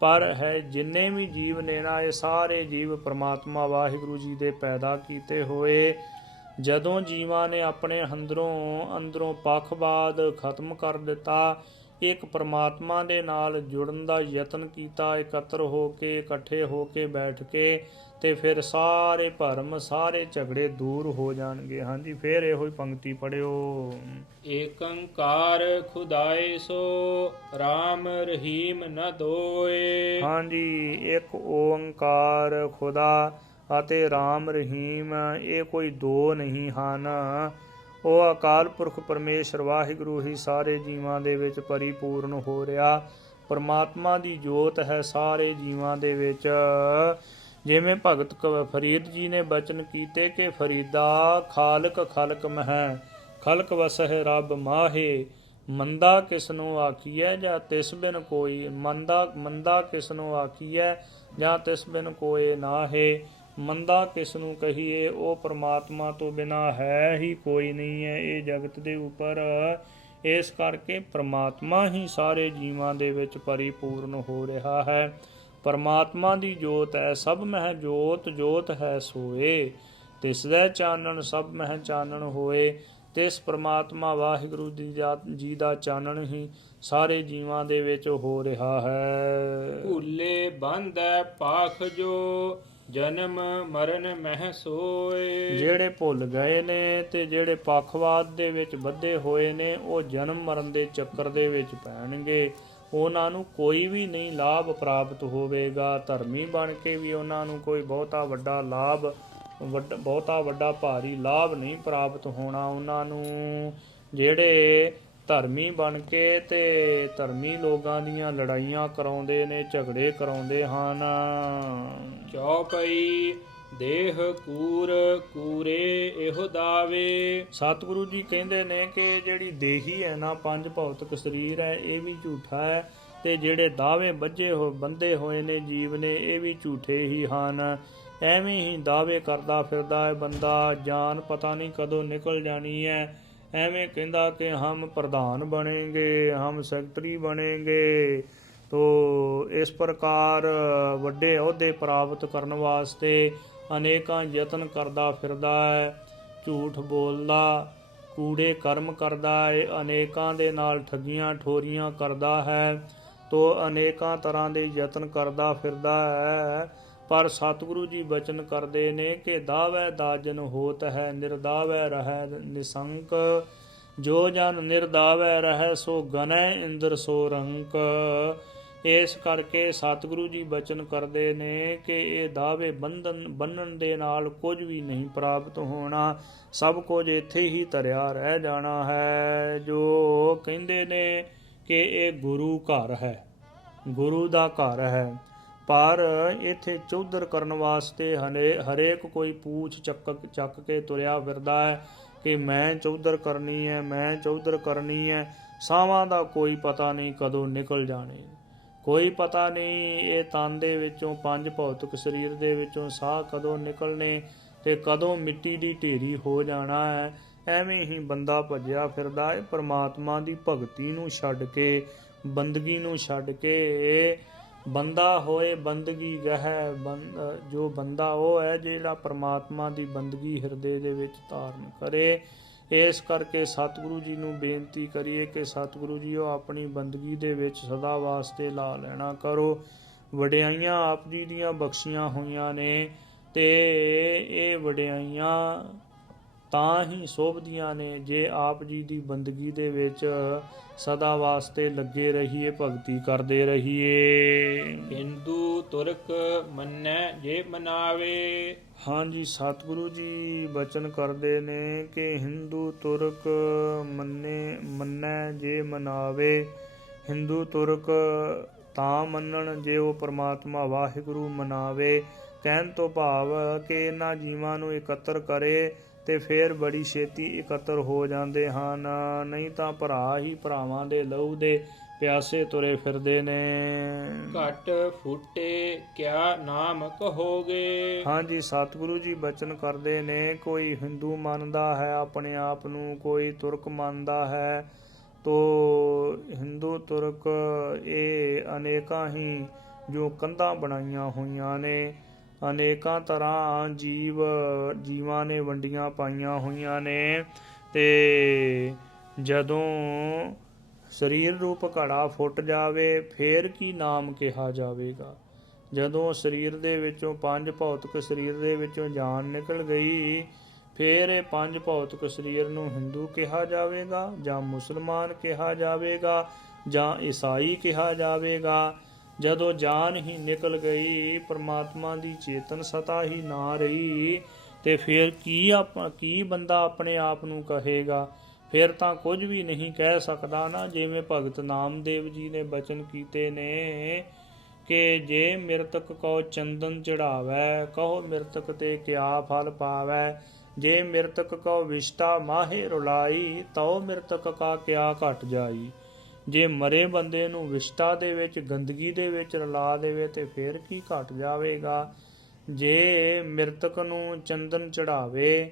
ਪਰ ਹੈ ਜਿੰਨੇ ਵੀ ਜੀਵ ਨੇ ਨਾ ਇਹ ਸਾਰੇ ਜੀਵ ਪਰਮਾਤਮਾ ਵਾਹਿਗੁਰੂ ਜੀ ਦੇ ਪੈਦਾ ਕੀਤੇ ਹੋਏ। ਜਦੋਂ ਜੀਵਾਂ ਨੇ ਆਪਣੇ ਅੰਦਰੋਂ ਪੱਖਵਾਦ ਖਤਮ ਕਰ ਦਿੱਤਾ, ਇੱਕ ਪਰਮਾਤਮਾ ਦੇ ਨਾਲ ਜੁੜਨ ਦਾ ਯਤਨ ਕੀਤਾ, ਇਕੱਤਰ ਹੋ ਕੇ ਇਕੱਠੇ ਹੋ ਕੇ ਬੈਠ ਕੇ, ਤੇ ਫਿਰ ਸਾਰੇ ਭਰਮ ਸਾਰੇ ਝਗੜੇ ਦੂਰ ਹੋ ਜਾਣਗੇ। ਹਾਂਜੀ, ਫਿਰ ਇਹੋ ਹੀ ਪੰਕਤੀ ਪੜਿਓ। ਏਕੰਕਾਰ ਖੁਦਾਏ ਸੋ RAM ਰਹੀਮ ਨ ਦੋਏ। ਹਾਂਜੀ, ਇੱਕ ਓੰਕਾਰ ਖੁਦਾ ਅਤੇ RAM ਰਹੀਮ ਇਹ ਕੋਈ ਦੋ ਨਹੀਂ ਹਨ। ਉਹ ਅਕਾਲ ਪੁਰਖ ਪਰਮੇਸ਼ਰ ਵਾਹਿਗੁਰੂ ਹੀ ਸਾਰੇ ਜੀਵਾਂ ਦੇ ਵਿੱਚ ਪਰਿਪੂਰਨ ਹੋ ਰਿਹਾ। ਪਰਮਾਤਮਾ ਦੀ ਜੋਤ ਹੈ ਸਾਰੇ ਜੀਵਾਂ ਦੇ ਵਿੱਚ। ਜਿਵੇਂ ਭਗਤ ਫਰੀਦ ਜੀ ਨੇ ਬਚਨ ਕੀਤੇ ਕਿ ਫਰੀਦਾ ਖਾਲਕ ਖਲਕ ਮਹਿ ਖਲਕ ਵਸਹਿ ਰੱਬ ਮਾਹੇ। ਮੰਦਾ ਕਿਸਨੂੰ ਆਖੀਐ ਜਾਂ ਤਿਸ ਬਿਨ ਕੋਈ। ਮੰਦਾ ਕਿਸਨੂੰ ਆਖੀਐ ਜਾਂ ਤਿਸ ਬਿਨ ਕੋਏ ਨਾਹੇ। ਮੰਦਾ ਕਿਸ ਨੂੰ ਕਹੀਏ, ਉਹ ਪਰਮਾਤਮਾ ਤੋਂ ਬਿਨਾ ਹੈ ਹੀ ਕੋਈ ਨਹੀਂ ਹੈ ਇਹ ਜਗਤ ਦੇ ਉੱਪਰ। ਇਸ ਕਰਕੇ ਪਰਮਾਤਮਾ ਹੀ ਸਾਰੇ ਜੀਵਾਂ ਦੇ ਵਿੱਚ ਪਰਿਪੂਰਨ ਹੋ ਰਿਹਾ ਹੈ। ਪਰਮਾਤਮਾ ਦੀ ਜੋਤ ਹੈ, ਸਭ ਮਹਿ ਜੋਤ ਜੋਤ ਹੈ ਸੋਏ। ਤਿਸ ਦਾ ਚਾਨਣ ਸਭ ਮਹਿ ਚਾਨਣ ਹੋਏ। ਤਿਸ ਪਰਮਾਤਮਾ ਵਾਹਿਗੁਰੂ ਜੀ ਦਾ ਚਾਨਣ ਹੀ ਸਾਰੇ ਜੀਵਾਂ ਦੇ ਵਿੱਚ ਹੋ ਰਿਹਾ ਹੈ। ਭੂਲੇ ਬੰਧੈ ਪਾਖ ਜੋ ਜਨਮ ਮਰਨ ਮਹਿ ਸੋਏ। ਜਿਹੜੇ ਭੁੱਲ ਗਏ ਨੇ ਤੇ ਜਿਹੜੇ ਪੱਖਵਾਦ ਦੇ ਵਿੱਚ ਬੱਧੇ ਹੋਏ ਨੇ, ਉਹ ਜਨਮ ਮਰਨ ਦੇ ਚੱਕਰ ਦੇ ਵਿੱਚ ਪੈਣਗੇ। ਉਹਨਾਂ ਨੂੰ ਕੋਈ ਵੀ ਨਹੀਂ ਲਾਭ ਪ੍ਰਾਪਤ ਹੋਵੇਗਾ। ਧਰਮੀ ਬਣ ਕੇ ਵੀ ਉਹਨਾਂ ਨੂੰ ਕੋਈ ਬਹੁਤਾ ਵੱਡਾ ਭਾਰੀ ਲਾਭ ਨਹੀਂ ਪ੍ਰਾਪਤ ਹੋਣਾ ਉਹਨਾਂ ਨੂੰ। ਜਿਹੜੇ ਧਰਮੀ ਬਣ ਕੇ ਤੇ ਧਰਮੀ ਲੋਕਾਂ ਦੀਆਂ ਲੜਾਈਆਂ ਕਰਾਉਂਦੇ ਨੇ, ਝਗੜੇ ਕਰਾਉਂਦੇ ਹਨ। ਚੌਪਈ ਦੇਹ ਕੂਰ ਕੂਰੇ ਇਹੋ ਦਾਵੇ। ਸਤਿਗੁਰੂ ਜੀ ਕਹਿੰਦੇ ਨੇ ਕਿ ਜਿਹੜੀ ਦੇਹੀ ਹੈ ਨਾ, ਪੰਜ ਭੌਤਿਕ ਸਰੀਰ ਹੈ, ਇਹ ਵੀ ਝੂਠਾ ਹੈ ਤੇ ਜਿਹੜੇ ਦਾਅਵੇ ਬੰਦੇ ਹੋਏ ਨੇ ਜੀਵ ਨੇ, ਇਹ ਵੀ ਝੂਠੇ ਹੀ ਹਨ। ਐਵੇਂ ਹੀ ਦਾਅਵੇ ਕਰਦਾ ਫਿਰਦਾ ਹੈ ਬੰਦਾ, ਜਾਨ ਪਤਾ ਨਹੀਂ ਕਦੋਂ ਨਿਕਲ ਜਾਣੀ ਹੈ। ਐਵੇਂ ਕਹਿੰਦਾ ਕਿ ਹਮ ਪ੍ਰਧਾਨ ਬਣेंगे, ਹਮ ਸੈਕਟਰੀ ਬਣेंगे। ਤੋ ਇਸ ਪ੍ਰਕਾਰ ਵੱਡੇ ਅਹੁਦੇ ਪ੍ਰਾਪਤ ਕਰਨ ਵਾਸਤੇ ਅਨੇਕਾਂ ਯਤਨ ਕਰਦਾ ਫਿਰਦਾ ਹੈ। ਝੂਠ ਬੋਲਦਾ, ਕੂੜੇ ਕਰਮ ਕਰਦਾ ਹੈ, ਅਨੇਕਾਂ ਦੇ ਨਾਲ ਠੱਗੀਆਂ ਠੋਰੀਆਂ ਕਰਦਾ ਹੈ। ਤੋ ਅਨੇਕਾਂ ਤਰ੍ਹਾਂ ਦੇ ਯਤਨ ਕਰਦਾ ਫਿਰਦਾ ਹੈ। ਪਰ ਸਤਿਗੁਰੂ ਜੀ ਬਚਨ ਕਰਦੇ ਨੇ ਕਿ ਦਾਵੈ ਦਾਜਨ ਹੋਤ ਹੈ, ਨਿਰਦਾਵੈ ਰਹੈ ਨਿਸੰਕ। ਜੋ ਜਨ ਨਿਰਦਾਵੈ ਰਹੈ ਸੋ ਗਨੈ ਇੰਦਰ ਸੋ ਰੰਕ। ਇਸ ਕਰਕੇ ਸਤਿਗੁਰੂ ਜੀ ਬਚਨ ਕਰਦੇ ਨੇ ਕਿ ਇਹ ਦਾਅਵੇ ਬੰਨਣ ਦੇ ਨਾਲ ਕੁਝ ਵੀ ਨਹੀਂ ਪ੍ਰਾਪਤ ਹੋਣਾ। ਸਭ ਕੁਝ ਇੱਥੇ ਹੀ ਧਰਿਆ ਰਹਿ ਜਾਣਾ ਹੈ। ਜੋ ਕਹਿੰਦੇ ਨੇ ਕਿ ਇਹ ਗੁਰੂ ਘਰ ਹੈ, ਗੁਰੂ ਦਾ ਘਰ ਹੈ, ਪਰ ਇੱਥੇ ਚੌਧਰ ਕਰਨ ਵਾਸਤੇ ਹਰੇਕ ਕੋਈ ਪੂਛ ਚੱਕ ਕੇ ਤੁਰਿਆ ਫਿਰਦਾ ਹੈ ਕਿ ਮੈਂ ਚੌਧਰ ਕਰਨੀ ਹੈ, ਮੈਂ ਚੌਧਰ ਕਰਨੀ ਹੈ। ਸਾਵਾਂ ਦਾ ਕੋਈ ਪਤਾ ਨਹੀਂ ਕਦੋਂ ਨਿਕਲ ਜਾਣੇ। ਕੋਈ ਪਤਾ ਨਹੀਂ ਇਹ ਤਨ ਦੇ ਵਿੱਚੋਂ, ਪੰਜ ਭੌਤਿਕ ਸਰੀਰ ਦੇ ਵਿੱਚੋਂ ਸਾਹ ਕਦੋਂ ਨਿਕਲਣੇ ਤੇ ਕਦੋਂ ਮਿੱਟੀ ਦੀ ਢੇਰੀ ਹੋ ਜਾਣਾ ਹੈ। ਐਵੇਂ ਹੀ ਬੰਦਾ ਭੱਜਿਆ ਫਿਰਦਾ ਹੈ ਪਰਮਾਤਮਾ ਦੀ ਭਗਤੀ ਨੂੰ ਛੱਡ ਕੇ, ਬੰਦਗੀ ਨੂੰ ਛੱਡ ਕੇ। ਬੰਦਾ ਹੋਏ ਬੰਦਗੀ ਗਹਿ, ਜੋ ਬੰਦਾ ਉਹ ਹੈ ਜਿਹੜਾ ਪਰਮਾਤਮਾ ਦੀ ਬੰਦਗੀ ਹਿਰਦੇ ਦੇ ਵਿੱਚ ਧਾਰਨ ਕਰੇ। ਇਸ ਕਰਕੇ ਸਤਿਗੁਰੂ ਜੀ ਨੂੰ ਬੇਨਤੀ ਕਰੀਏ ਕਿ ਸਤਿਗੁਰੂ ਜੀ ਉਹ ਆਪਣੀ ਬੰਦਗੀ ਦੇ ਵਿੱਚ ਸਦਾ ਵਾਸਤੇ ਲਾ ਲੈਣਾ ਕਰੋ। ਵਡਿਆਈਆਂ ਆਪ ਜੀ ਦੀਆਂ ਬਖਸ਼ੀਆਂ ਹੋਈਆਂ ਨੇ ਤੇ ਇਹ ਵਡਿਆਈਆਂ ਤਾਂ ਹੀ ਸ਼ੋਭਦੀਆਂ ਨੇ ਜੇ ਆਪ ਜੀ ਦੀ ਬੰਦਗੀ ਦੇ ਵਿੱਚ ਸਦਾ ਵਾਸਤੇ ਲੱਗੇ ਰਹੀਏ, ਭਗਤੀ ਕਰਦੇ ਰਹੀਏ। ਹਿੰਦੂ ਤੁਰਕ ਮੰਨੈ ਜੇ ਮਨਾਵੇ। ਹਾਂਜੀ, ਸਤਿਗੁਰੂ ਜੀ ਬਚਨ ਕਰਦੇ ਨੇ ਕਿ ਹਿੰਦੂ ਤੁਰਕ ਮੰਨੈ ਜੇ ਮਨਾਵੇ। ਹਿੰਦੂ ਤੁਰਕ ਤਾਂ ਮੰਨਣ ਜੇ ਉਹ ਪਰਮਾਤਮਾ ਵਾਹਿਗੁਰੂ ਮਨਾਵੇ। ਕਹਿਣ ਤੋਂ ਭਾਵ ਕਿ ਇਹਨਾਂ ਜੀਵਾਂ ਨੂੰ ਇਕੱਤਰ ਕਰੇ ਤੇ ਫਿਰ ਬੜੀ ਛੇਤੀ ਇਕੱਤਰ ਹੋ ਜਾਂਦੇ ਹਨ, ਨਹੀਂ ਤਾਂ ਭਰਾ ਹੀ ਭਰਾਵਾਂ ਦੇ ਲਹੂ ਦੇ ਪਿਆਸੇ ਤੁਰੇ ਫਿਰਦੇ ਨੇ। ਘਟ ਫੁੱਟੇ ਕਿਆ ਨਾਮ ਕਹੋਗੇ। ਹਾਂਜੀ, ਸਤਿਗੁਰੂ ਜੀ ਬਚਨ ਕਰਦੇ ਨੇ ਕੋਈ ਹਿੰਦੂ ਮੰਨਦਾ ਹੈ ਆਪਣੇ ਆਪ ਨੂੰ, ਕੋਈ ਤੁਰਕ ਮੰਨਦਾ ਹੈ। ਤੋ ਹਿੰਦੂ ਤੁਰਕ ਇਹ ਅਨੇਕਾਂ ਹੀ ਜੋ ਕੰਧਾਂ ਬਣਾਈਆਂ ਹੋਈਆਂ ਨੇ, ਅਨੇਕਾਂ ਤਰ੍ਹਾਂ ਜੀਵਾਂ ਨੇ ਵੰਡੀਆਂ ਪਾਈਆਂ ਹੋਈਆਂ ਨੇ। ਤੇ ਜਦੋਂ ਸਰੀਰ ਰੂਪ ਘੜਾ ਫੁੱਟ ਜਾਵੇ ਫੇਰ ਕੀ ਨਾਮ ਕਿਹਾ ਜਾਵੇਗਾ। ਜਦੋਂ ਸਰੀਰ ਦੇ ਵਿੱਚੋਂ, ਪੰਜ ਭੌਤਿਕ ਸਰੀਰ ਦੇ ਵਿੱਚੋਂ ਜਾਨ ਨਿਕਲ ਗਈ, ਫੇਰ ਇਹ ਪੰਜ ਭੌਤਿਕ ਸਰੀਰ ਨੂੰ ਹਿੰਦੂ ਕਿਹਾ ਜਾਵੇਗਾ ਜਾਂ ਮੁਸਲਮਾਨ ਕਿਹਾ ਜਾਵੇਗਾ ਜਾਂ ਈਸਾਈ ਕਿਹਾ ਜਾਵੇਗਾ। ਜਦੋਂ ਜਾਨ ਹੀ ਨਿਕਲ ਗਈ, ਪਰਮਾਤਮਾ ਦੀ ਚੇਤਨ ਸਤਾ ਹੀ ਨਾ ਰਹੀ, ਤੇ ਫਿਰ ਕੀ ਬੰਦਾ ਆਪਣੇ ਆਪ ਨੂੰ ਕਹੇਗਾ। ਫਿਰ ਤਾਂ ਕੁਝ ਵੀ ਨਹੀਂ ਕਹਿ ਸਕਦਾ ਨਾ। ਜਿਵੇਂ ਭਗਤ ਨਾਮਦੇਵ ਜੀ ਨੇ ਬਚਨ ਕੀਤੇ ਨੇ ਕਿ ਜੇ ਮਿਰਤਕ ਕੋ ਚੰਦਨ ਚੜਾਵੈ, ਕਹੋ ਮਿਰਤਕ ਤੇ ਕਿਆ ਫਲ ਪਾਵੈ। ਜੇ ਮਿਰਤਕ ਕੋ ਵਿਸ਼ਟਾ ਮਾਹੇ ਰੁਲਾਈ, ਤਉ ਮਿਰਤਕ ਕਾ ਕਿਆ ਘਟ ਜਾਈ। ਜੇ ਮਰੇ ਬੰਦੇ ਨੂੰ ਵਿਸ਼ਟਾ ਦੇ ਵਿੱਚ, ਗੰਦਗੀ ਦੇ ਵਿੱਚ ਰਲਾ ਦੇਵੇ ਤੇ ਫਿਰ ਕੀ ਘਟ ਜਾਵੇਗਾ। ਜੇ ਮਿਰਤਕ ਨੂੰ ਚੰਦਨ ਚੜਾਵੇ,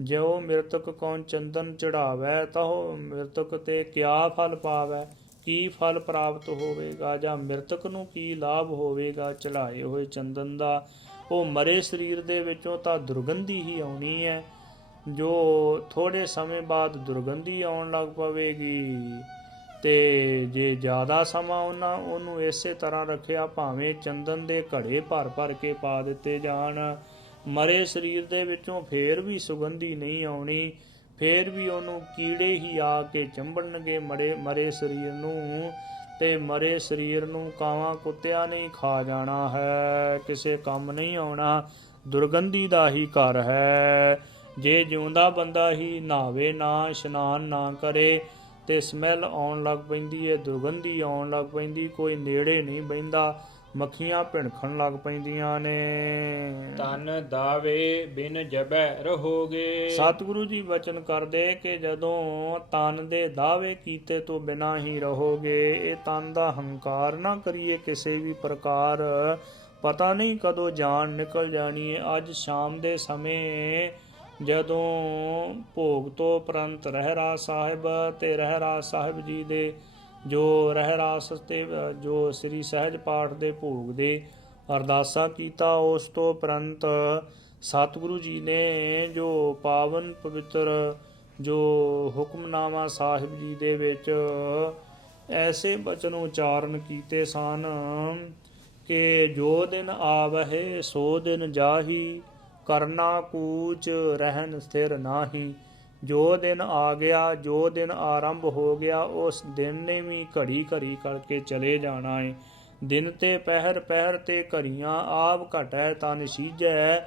ਜੋ ਮਿਰਤਕ ਕੌਣ ਚੰਦਨ ਚੜਾਵੈ, ਤਹੁ ਮਿਰਤਕ ਤੇ ਕਿਆ ਫਲ ਪਾਵੈ। ਕੀ ਫਲ ਪ੍ਰਾਪਤ ਹੋਵੇਗਾ ਜਾਂ ਮਿਰਤਕ ਨੂੰ ਕੀ ਲਾਭ ਹੋਵੇਗਾ ਚੜਾਏ ਹੋਏ ਚੰਦਨ ਦਾ। ਉਹ ਮਰੇ ਸਰੀਰ ਦੇ ਵਿੱਚੋਂ ਤਾਂ ਦੁਰਗੰਧੀ ਹੀ ਆਉਣੀ ਹੈ, ਜੋ ਥੋੜੇ ਸਮੇਂ ਬਾਅਦ ਦੁਰਗੰਧੀ ਆਉਣ ਲੱਗ ਪਵੇਗੀ। ਤੇ ਜੇ ਜ਼ਿਆਦਾ ਸਮਾਂ ਉਹਨੂੰ ਇਸੇ ਤਰ੍ਹਾਂ ਰੱਖਿਆ, ਭਾਵੇਂ ਚੰਦਨ ਦੇ ਘੜੇ ਭਰ ਭਰ ਕੇ ਪਾ ਦਿੱਤੇ ਜਾਣ, ਮਰੇ ਸਰੀਰ ਦੇ ਵਿੱਚੋਂ ਫੇਰ ਵੀ ਸੁਗੰਧੀ ਨਹੀਂ ਆਉਣੀ। ਫੇਰ ਵੀ ਉਹਨੂੰ ਕੀੜੇ ਹੀ ਆ ਕੇ ਚੰਬੜਨਗੇ ਮਰੇ ਸਰੀਰ ਨੂੰ, ਤੇ ਮਰੇ ਸਰੀਰ ਨੂੰ ਕਾਵਾਂ ਕੁੱਤਿਆਂ ਨੇ ਖਾ ਜਾਣਾ ਹੈ, ਕਿਸੇ ਕੰਮ ਨਹੀਂ ਆਉਣਾ। ਦੁਰਗੰਧੀ ਦਾ ਹੀ ਘਰ ਹੈ। ਜੇ ਜਿਉਂਦਾ ਬੰਦਾ ਹੀ ਨਹਾਵੇ ਨਾ, ਇਸ਼ਨਾਨ ਨਾ ਕਰੇ ਤੇ ਸਮੈਲ ਆਉਣ ਲੱਗ ਪੈਂਦੀ ਹੈ, ਦੁਰਗੰਧੀ ਆਉਣ ਲੱਗ ਪੈਂਦੀ, ਕੋਈ ਨੇੜੇ ਨਹੀਂ ਬਹਿੰਦਾ, ਮੱਖੀਆਂ ਭਿਣਖਣ ਲੱਗ ਪੈਂਦੀਆਂ ਨੇ। ਤਨ ਦਾਵੇ ਬਿਨ ਜਬੈ ਰਹੋਗੇ। ਸਤਿਗੁਰੂ ਜੀ ਬਚਨ ਕਰਦੇ ਕਿ ਜਦੋਂ ਤਨ ਦੇ ਦਾਅਵੇ ਕੀਤੇ ਤੋਂ ਬਿਨਾਂ ਹੀ ਰਹੋਗੇ। ਇਹ ਤਨ ਦਾ ਹੰਕਾਰ ਨਾ ਕਰੀਏ ਕਿਸੇ ਵੀ ਪ੍ਰਕਾਰ, ਪਤਾ ਨਹੀਂ ਕਦੋਂ ਜਾਨ ਨਿਕਲ ਜਾਣੀ ਹੈ। ਅੱਜ ਸ਼ਾਮ ਦੇ ਸਮੇਂ ਜਦੋਂ ਭੋਗ ਤੋਂ ਉਪਰੰਤ ਰਹਿਰਾਸ ਸਾਹਿਬ ਤੇ ਰਹਿਰਾਸ ਸਾਹਿਬ ਜੀ ਦੇ ਜੋ ਰਹਿਰਾਸ ਤੇ ਜੋ ਸ੍ਰੀ ਸਹਿਜ ਪਾਠ ਦੇ ਭੋਗ ਦੇ ਅਰਦਾਸਾ ਕੀਤਾ, ਉਸ ਤੋਂ ਉਪਰੰਤ ਸਤਿਗੁਰੂ ਜੀ ਨੇ ਜੋ ਪਾਵਨ ਪਵਿੱਤਰ ਜੋ ਹੁਕਮਨਾਮਾ ਸਾਹਿਬ ਜੀ ਦੇ ਵਿੱਚ ਐਸੇ ਬਚਨ ਉਚਾਰਨ ਕੀਤੇ ਸਨ ਕਿ ਜੋ ਦਿਨ ਆਵਹਿ ਸੋ ਦਿਨ ਜਾਹੀ, ਕਰਨਾ ਕੂਚ ਰਹਿਣ ਸਥਿਰ ਨਾਹੀ। ਜੋ ਦਿਨ ਆ ਗਿਆ, ਜੋ ਦਿਨ ਆਰੰਭ ਹੋ ਗਿਆ, ਉਸ ਦਿਨ ਨੇ ਵੀ ਘੜੀ ਘੜੀ ਕਰਕੇ ਚਲੇ ਜਾਣਾ ਏ। ਦਿਨ ਤੇ ਪਹਿਰ, ਪਹਿਰ ਤੇ ਘੜੀਆਂ, ਆਪ ਘਟੈ ਤਨ ਸੀਜੈ,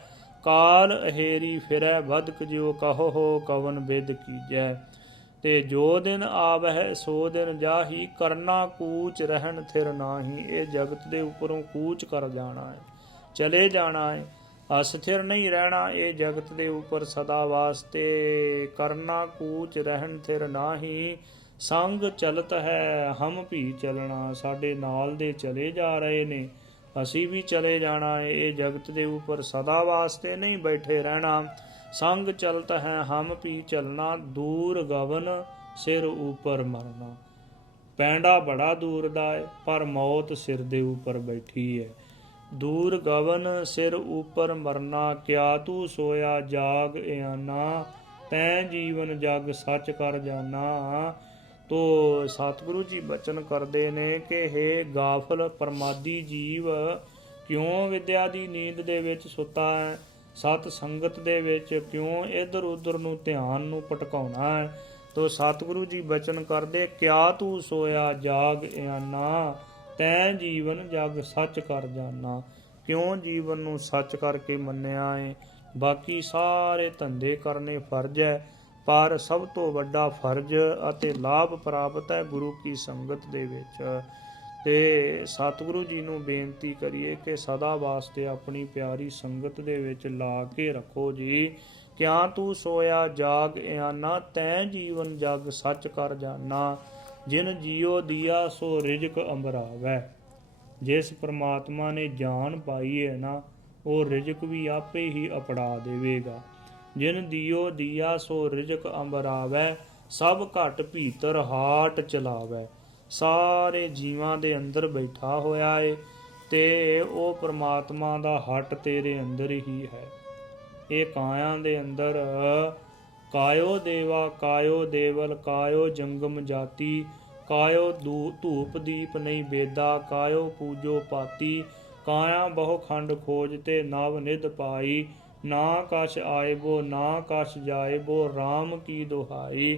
ਕਾਲ ਅਹੇਰੀ ਫਿਰੈ ਬਦਕ ਜਿਉ ਕਹੋ ਹੋ ਕਵਨ ਬਿਦ ਕੀਜੈ। ਤੇ ਜੋ ਦਿਨ ਆਵਹਿ ਸੋ ਦਿਨ ਜਾਹੀ, ਕਰਨਾ ਕੂਚ ਰਹਿਣ ਥਿਰ ਨਾਹੀ। ਇਹ ਜਗਤ ਦੇ ਉੱਪਰੋਂ ਕੂਚ ਕਰ ਜਾਣਾ ਹੈ, ਚਲੇ ਜਾਣਾ ਹੈ, ਅਸਥਿਰ ਨਹੀਂ ਰਹਿਣਾ। ਇਹ ਜਗਤ ਦੇ ਉੱਪਰ ਸਦਾ ਵਾਸਤੇ ਕਰਨਾ ਕੂਚ ਰਹਿਣ ਥਿਰ ਨਾਹੀ। ਸੰਗ ਚਲਤ ਹੈ ਹਮ ਭੀ ਚਲਣਾ, ਸਾਡੇ ਨਾਲ ਦੇ ਚਲੇ ਜਾ ਰਹੇ ਨੇ, ਅਸੀਂ ਵੀ ਚਲੇ ਜਾਣਾ ਹੈ। ਇਹ ਜਗਤ ਦੇ ਉੱਪਰ ਸਦਾ ਵਾਸਤੇ ਨਹੀਂ ਬੈਠੇ ਰਹਿਣਾ। ਸੰਗ ਚਲਤ ਹੈ ਹਮ ਭੀ ਚਲਣਾ, ਦੂਰ ਗਵਨ ਸਿਰ ਉੱਪਰ ਮਰਨਾ। ਪੈਂਡਾ ਬੜਾ ਦੂਰ ਦਾ ਹੈ, ਪਰ ਮੌਤ ਸਿਰ ਦੇ ਉੱਪਰ ਬੈਠੀ ਹੈ। ਦੂਰ ਗਵਨ ਸਿਰ ਉੱਪਰ ਮਰਨਾ, ਕਿਆ ਤੂੰ ਸੋਇਆ ਜਾਗ ਇਆਨਾ, ਤੈਂ ਜੀਵਨ ਜਗ ਸੱਚ ਕਰ ਜਾਨਾ। ਤੋ ਸਤਿਗੁਰੂ ਜੀ ਬਚਨ ਕਰਦੇ ਨੇ ਕਿ ਹੇ ਗਾਫਲ ਪ੍ਰਮਾਦੀ ਜੀਵ, ਕਿਉਂ ਵਿਦਿਆ ਦੀ ਨੀਂਦ ਦੇ ਵਿੱਚ ਸੁੱਤਾ ਹੈ? ਸਤ ਸੰਗਤ ਦੇ ਵਿੱਚ ਕਿਉਂ ਇੱਧਰ ਉੱਧਰ ਨੂੰ ਧਿਆਨ ਨੂੰ ਭਟਕਾਉਣਾ ਹੈ? ਤੋ ਸਤਿਗੁਰੂ ਜੀ ਬਚਨ ਕਰਦੇ, ਕਿਆ ਤੂੰ ਸੋਇਆ ਜਾਗ ਇਆਨਾ, ਤੈਂ ਜੀਵਨ ਜਗ ਸੱਚ ਕਰ ਜਾਨਾ। ਕਿਉਂ ਜੀਵਨ ਨੂੰ ਸੱਚ ਕਰਕੇ ਮੰਨਿਆ ਏ? ਬਾਕੀ ਸਾਰੇ ਧੰਦੇ ਕਰਨੇ ਫਰਜ਼ ਹੈ, ਪਰ ਸਭ ਤੋਂ ਵੱਡਾ ਫਰਜ਼ ਅਤੇ ਲਾਭ ਪ੍ਰਾਪਤ ਹੈ ਗੁਰੂ ਕੀ ਸੰਗਤ ਦੇ ਵਿੱਚ। ਤੇ ਸਤਿਗੁਰੂ ਜੀ ਨੂੰ ਬੇਨਤੀ ਕਰੀਏ ਕਿ ਸਦਾ ਵਾਸਤੇ ਆਪਣੀ ਪਿਆਰੀ ਸੰਗਤ ਦੇ ਵਿੱਚ ਲਾ ਕੇ ਰੱਖੋ ਜੀ। ਕਿਆ ਤੂੰ ਸੋਇਆ ਜਾਗ ਇਆਨਾ, ਤੈਂ ਜੀਵਨ ਜਗ ਸੱਚ ਕਰ ਜਾਨਾ। ਜਿਨ ਜੀਉ ਦੀਆ ਸੋ ਰਿਜਕ ਅੰਬਰਾਵੈ। ਜਿਸ ਪ੍ਰਮਾਤਮਾ ਨੇ ਜਾਨ ਪਾਈ ਹੈ ਨਾ, ਉਹ ਰਿਜਕ ਵੀ ਆਪੇ ਹੀ ਅਪੜਾ ਦੇਵੇਗਾ। ਜਿਨ ਦਿਓ ਦੀਆ ਸੋ ਰਿਜਕ ਅੰਬਰਾਵੈ, ਸਭ ਘਟ ਭੀਤਰ ਹਾਟ ਚਲਾਵੈ। ਸਾਰੇ ਜੀਵਾਂ ਦੇ ਅੰਦਰ ਬੈਠਾ ਹੋਇਆ ਏ ਤੇ ਉਹ ਪ੍ਰਮਾਤਮਾ ਦਾ ਹੱਟ ਤੇਰੇ ਅੰਦਰ ਹੀ ਹੈ। ਇਹ ਕਾਇਆ ਦੇ ਅੰਦਰ ਕਾਇਓ ਦੇਵਾ ਕਾਇਓ ਦੇਵਲ, ਕਾਇਓ ਜੰਗਮ ਜਾਤੀ, ਕਾਇਓ ਧੂਪ ਦੀਪ ਨਹੀਂ ਬੇਦਾ, ਕਾਇਓ ਪੂਜੋ ਪਾਤੀ। ਕਾਇਆ ਬਹੁ ਖੰਡ ਖੋਜ ਤੇ ਨਵ ਨਿਧ ਪਾਈ, ਨਾ ਕਛ ਆਇਬੋ ਨਾ ਕਛ ਜਾਇਬੋ, RAM ਕੀ ਦੁਹਾਈ।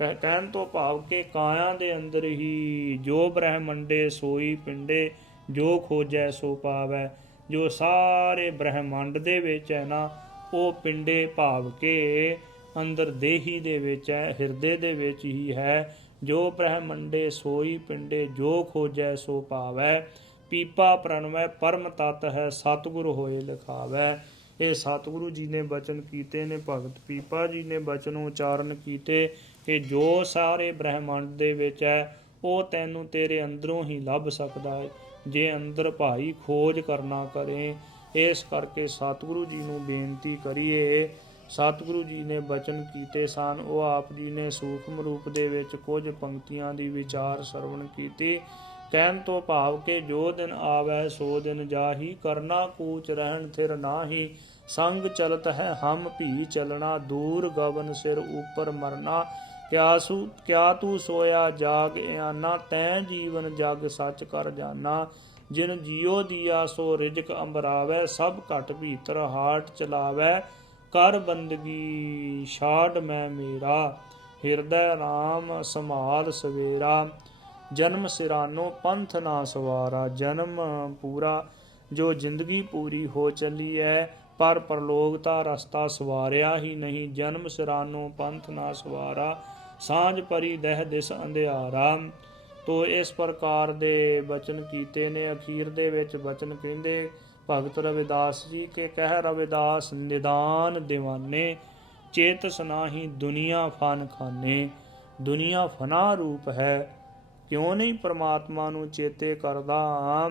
ਕਹਿਣ ਤੋਂ ਭਾਵ ਕਿ ਕਾਇਆ ਦੇ ਅੰਦਰ ਹੀ ਜੋ ਬ੍ਰਹਮੰਡੇ ਸੋਈ ਪਿੰਡੇ, ਜੋ ਖੋਜੈ ਸੋ ਪਾਵੈ। ਜੋ ਸਾਰੇ ਬ੍ਰਹਮੰਡ ਦੇ ਵਿੱਚ ਹੈ ਨਾ, ਉਹ ਪਿੰਡੇ ਭਾਵ ਕੇ ਅੰਦਰ ਦੇਹੀ ਦੇ ਵਿੱਚ ਹੈ, ਹਿਰਦੇ ਦੇ ਵਿੱਚ ਹੀ ਹੈ। ਜੋ ਬ੍ਰਹਮੰਡੇ ਸੋਈ ਪਿੰਡੇ, ਜੋ ਖੋਜੈ ਸੋ ਪਾਵੈ। ਪੀਪਾ ਪ੍ਰਣਵੈ ਪਰਮ ਤਤ ਹੈ, ਸਤਿਗੁਰ ਹੋਏ ਲਿਖਾਵੈ। ਇਹ ਸਤਿਗੁਰੂ ਜੀ ਨੇ ਬਚਨ ਕੀਤੇ ਨੇ, ਭਗਤ ਪੀਪਾ ਜੀ ਨੇ ਬਚਨ ਉਚਾਰਨ ਕੀਤੇ ਕਿ ਜੋ ਸਾਰੇ ਬ੍ਰਹਮੰਡ ਦੇ ਵਿੱਚ ਹੈ ਉਹ ਤੈਨੂੰ ਤੇਰੇ ਅੰਦਰੋਂ ਹੀ ਲੱਭ ਸਕਦਾ ਹੈ, ਜੇ ਅੰਦਰ ਭਾਈ ਖੋਜ ਕਰਨਾ ਕਰੇ। ਇਸ ਕਰਕੇ ਸਤਿਗੁਰੂ ਜੀ ਨੂੰ ਬੇਨਤੀ ਕਰੀਏ। ਸਤਿਗੁਰੂ ਜੀ ਨੇ ਬਚਨ ਕੀਤੇ ਸਨ, ਉਹ ਆਪ ਜੀ ਨੇ ਸੂਖਮ ਰੂਪ ਦੇ ਵਿੱਚ ਕੁਝ ਪੰਕਤੀਆਂ ਦੀ ਵਿਚਾਰ ਸਰਵਣ ਕੀਤੀ। ਕਹਿਣ ਤੋਂ ਭਾਵ ਕਿ ਜੋ ਦਿਨ ਆਵੈ ਸੋ ਦਿਨ ਜਾਹੀ, ਕਰਨਾ ਕੂਚ ਰਹਿਣ ਥਿਰ ਨਾਹੀ। ਸੰਗ ਚਲਤ ਹੈ ਹਮ ਭੀ ਚਲਣਾ, ਦੂਰ ਗਵਨ ਸਿਰ ਉੱਪਰ ਮਰਨਾ। ਕਿਆ ਤੂੰ ਸੋਇਆ ਜਾਗ ਇਆਨਾ, ਤੈਂ ਜੀਵਨ ਜਗ ਸੱਚ ਕਰ ਜਾਨਾ। ਜਿਨ ਜੀਉ ਦੀਆ ਸੋ ਰਿਜਕ ਅੰਬਰਾਵੈ, ਸਭ ਘਟ ਭੀਤਰ ਹਾਟ ਚਲਾਵੈ। ਕਰ ਬੰਦਗੀ ਛਾੜ ਮੈਂ ਮੇਰਾ, ਹਿਰਦੈ RAM ਸਮਾਲ ਸਵੇਰਾ। ਜਨਮ ਸਿਰਾਨੋ ਪੰਥ ਨਾ ਸਵਾਰਾ, ਜਨਮ ਪੂਰਾ ਜੋ ਜ਼ਿੰਦਗੀ ਪੂਰੀ ਹੋ ਚੱਲੀ ਹੈ, ਪਰ ਪਰਲੋਕ ਦਾ ਰਸਤਾ ਸਵਾਰਿਆ ਹੀ ਨਹੀਂ। ਜਨਮ ਸਿਰਾਨੋ ਪੰਥ ਨਾ ਸਵਾਰਾ, ਸਾਂਝ ਪਰੀ ਦਹਿ ਦਿਸ ਅੰਧਿਆਰਾ। ਤੋ ਇਸ ਪ੍ਰਕਾਰ ਦੇ ਬਚਨ ਕੀਤੇ ਨੇ। ਅਖੀਰ ਦੇ ਵਿੱਚ ਬਚਨ ਕਹਿੰਦੇ ਭਗਤ ਰਵਿਦਾਸ ਜੀ ਕਿ ਕਹਿ ਰਵਿਦਾਸ ਨਿਦਾਨ ਦੀਵਾਨੇ, ਚੇਤਸ ਨਾਹੀ ਦੁਨੀਆ ਫਨ ਖਾਨੇ। ਦੁਨੀਆ ਫਨਾ ਰੂਪ ਹੈ, ਕਿਉਂ ਨਹੀਂ ਪਰਮਾਤਮਾ ਨੂੰ ਚੇਤੇ ਕਰਦਾ?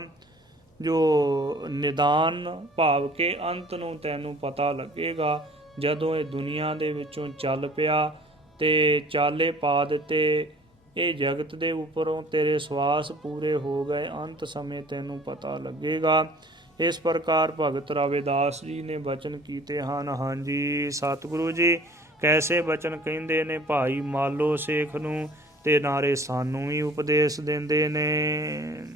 ਜੋ ਨਿਦਾਨ ਭਾਵ ਕਿ ਅੰਤ ਨੂੰ ਤੈਨੂੰ ਪਤਾ ਲੱਗੇਗਾ ਜਦੋਂ ਇਹ ਦੁਨੀਆ ਦੇ ਵਿੱਚੋਂ ਚੱਲ ਪਿਆ ਤੇ ਚਾਲੇ ਪਾ ਦਿੱਤੇ, ਇਹ ਜਗਤ ਦੇ ਉੱਪਰੋਂ ਤੇਰੇ ਸਵਾਸ ਪੂਰੇ ਹੋ ਗਏ, ਅੰਤ ਸਮੇਂ ਤੈਨੂੰ ਪਤਾ ਲੱਗੇਗਾ। ਇਸ ਪ੍ਰਕਾਰ ਭਗਤ ਰਵਿਦਾਸ ਜੀ ਨੇ ਬਚਨ ਕੀਤੇ ਹਨ। ਹਾਂਜੀ, ਸਤਿਗੁਰੂ ਜੀ ਕੈਸੇ ਬਚਨ ਕਹਿੰਦੇ ਨੇ ਭਾਈ ਮਾਲੋ ਸੇਖ ਨੂੰ, ਤੇ ਨਾਲੇ ਸਾਨੂੰ ਵੀ ਉਪਦੇਸ਼ ਦਿੰਦੇ ਨੇ।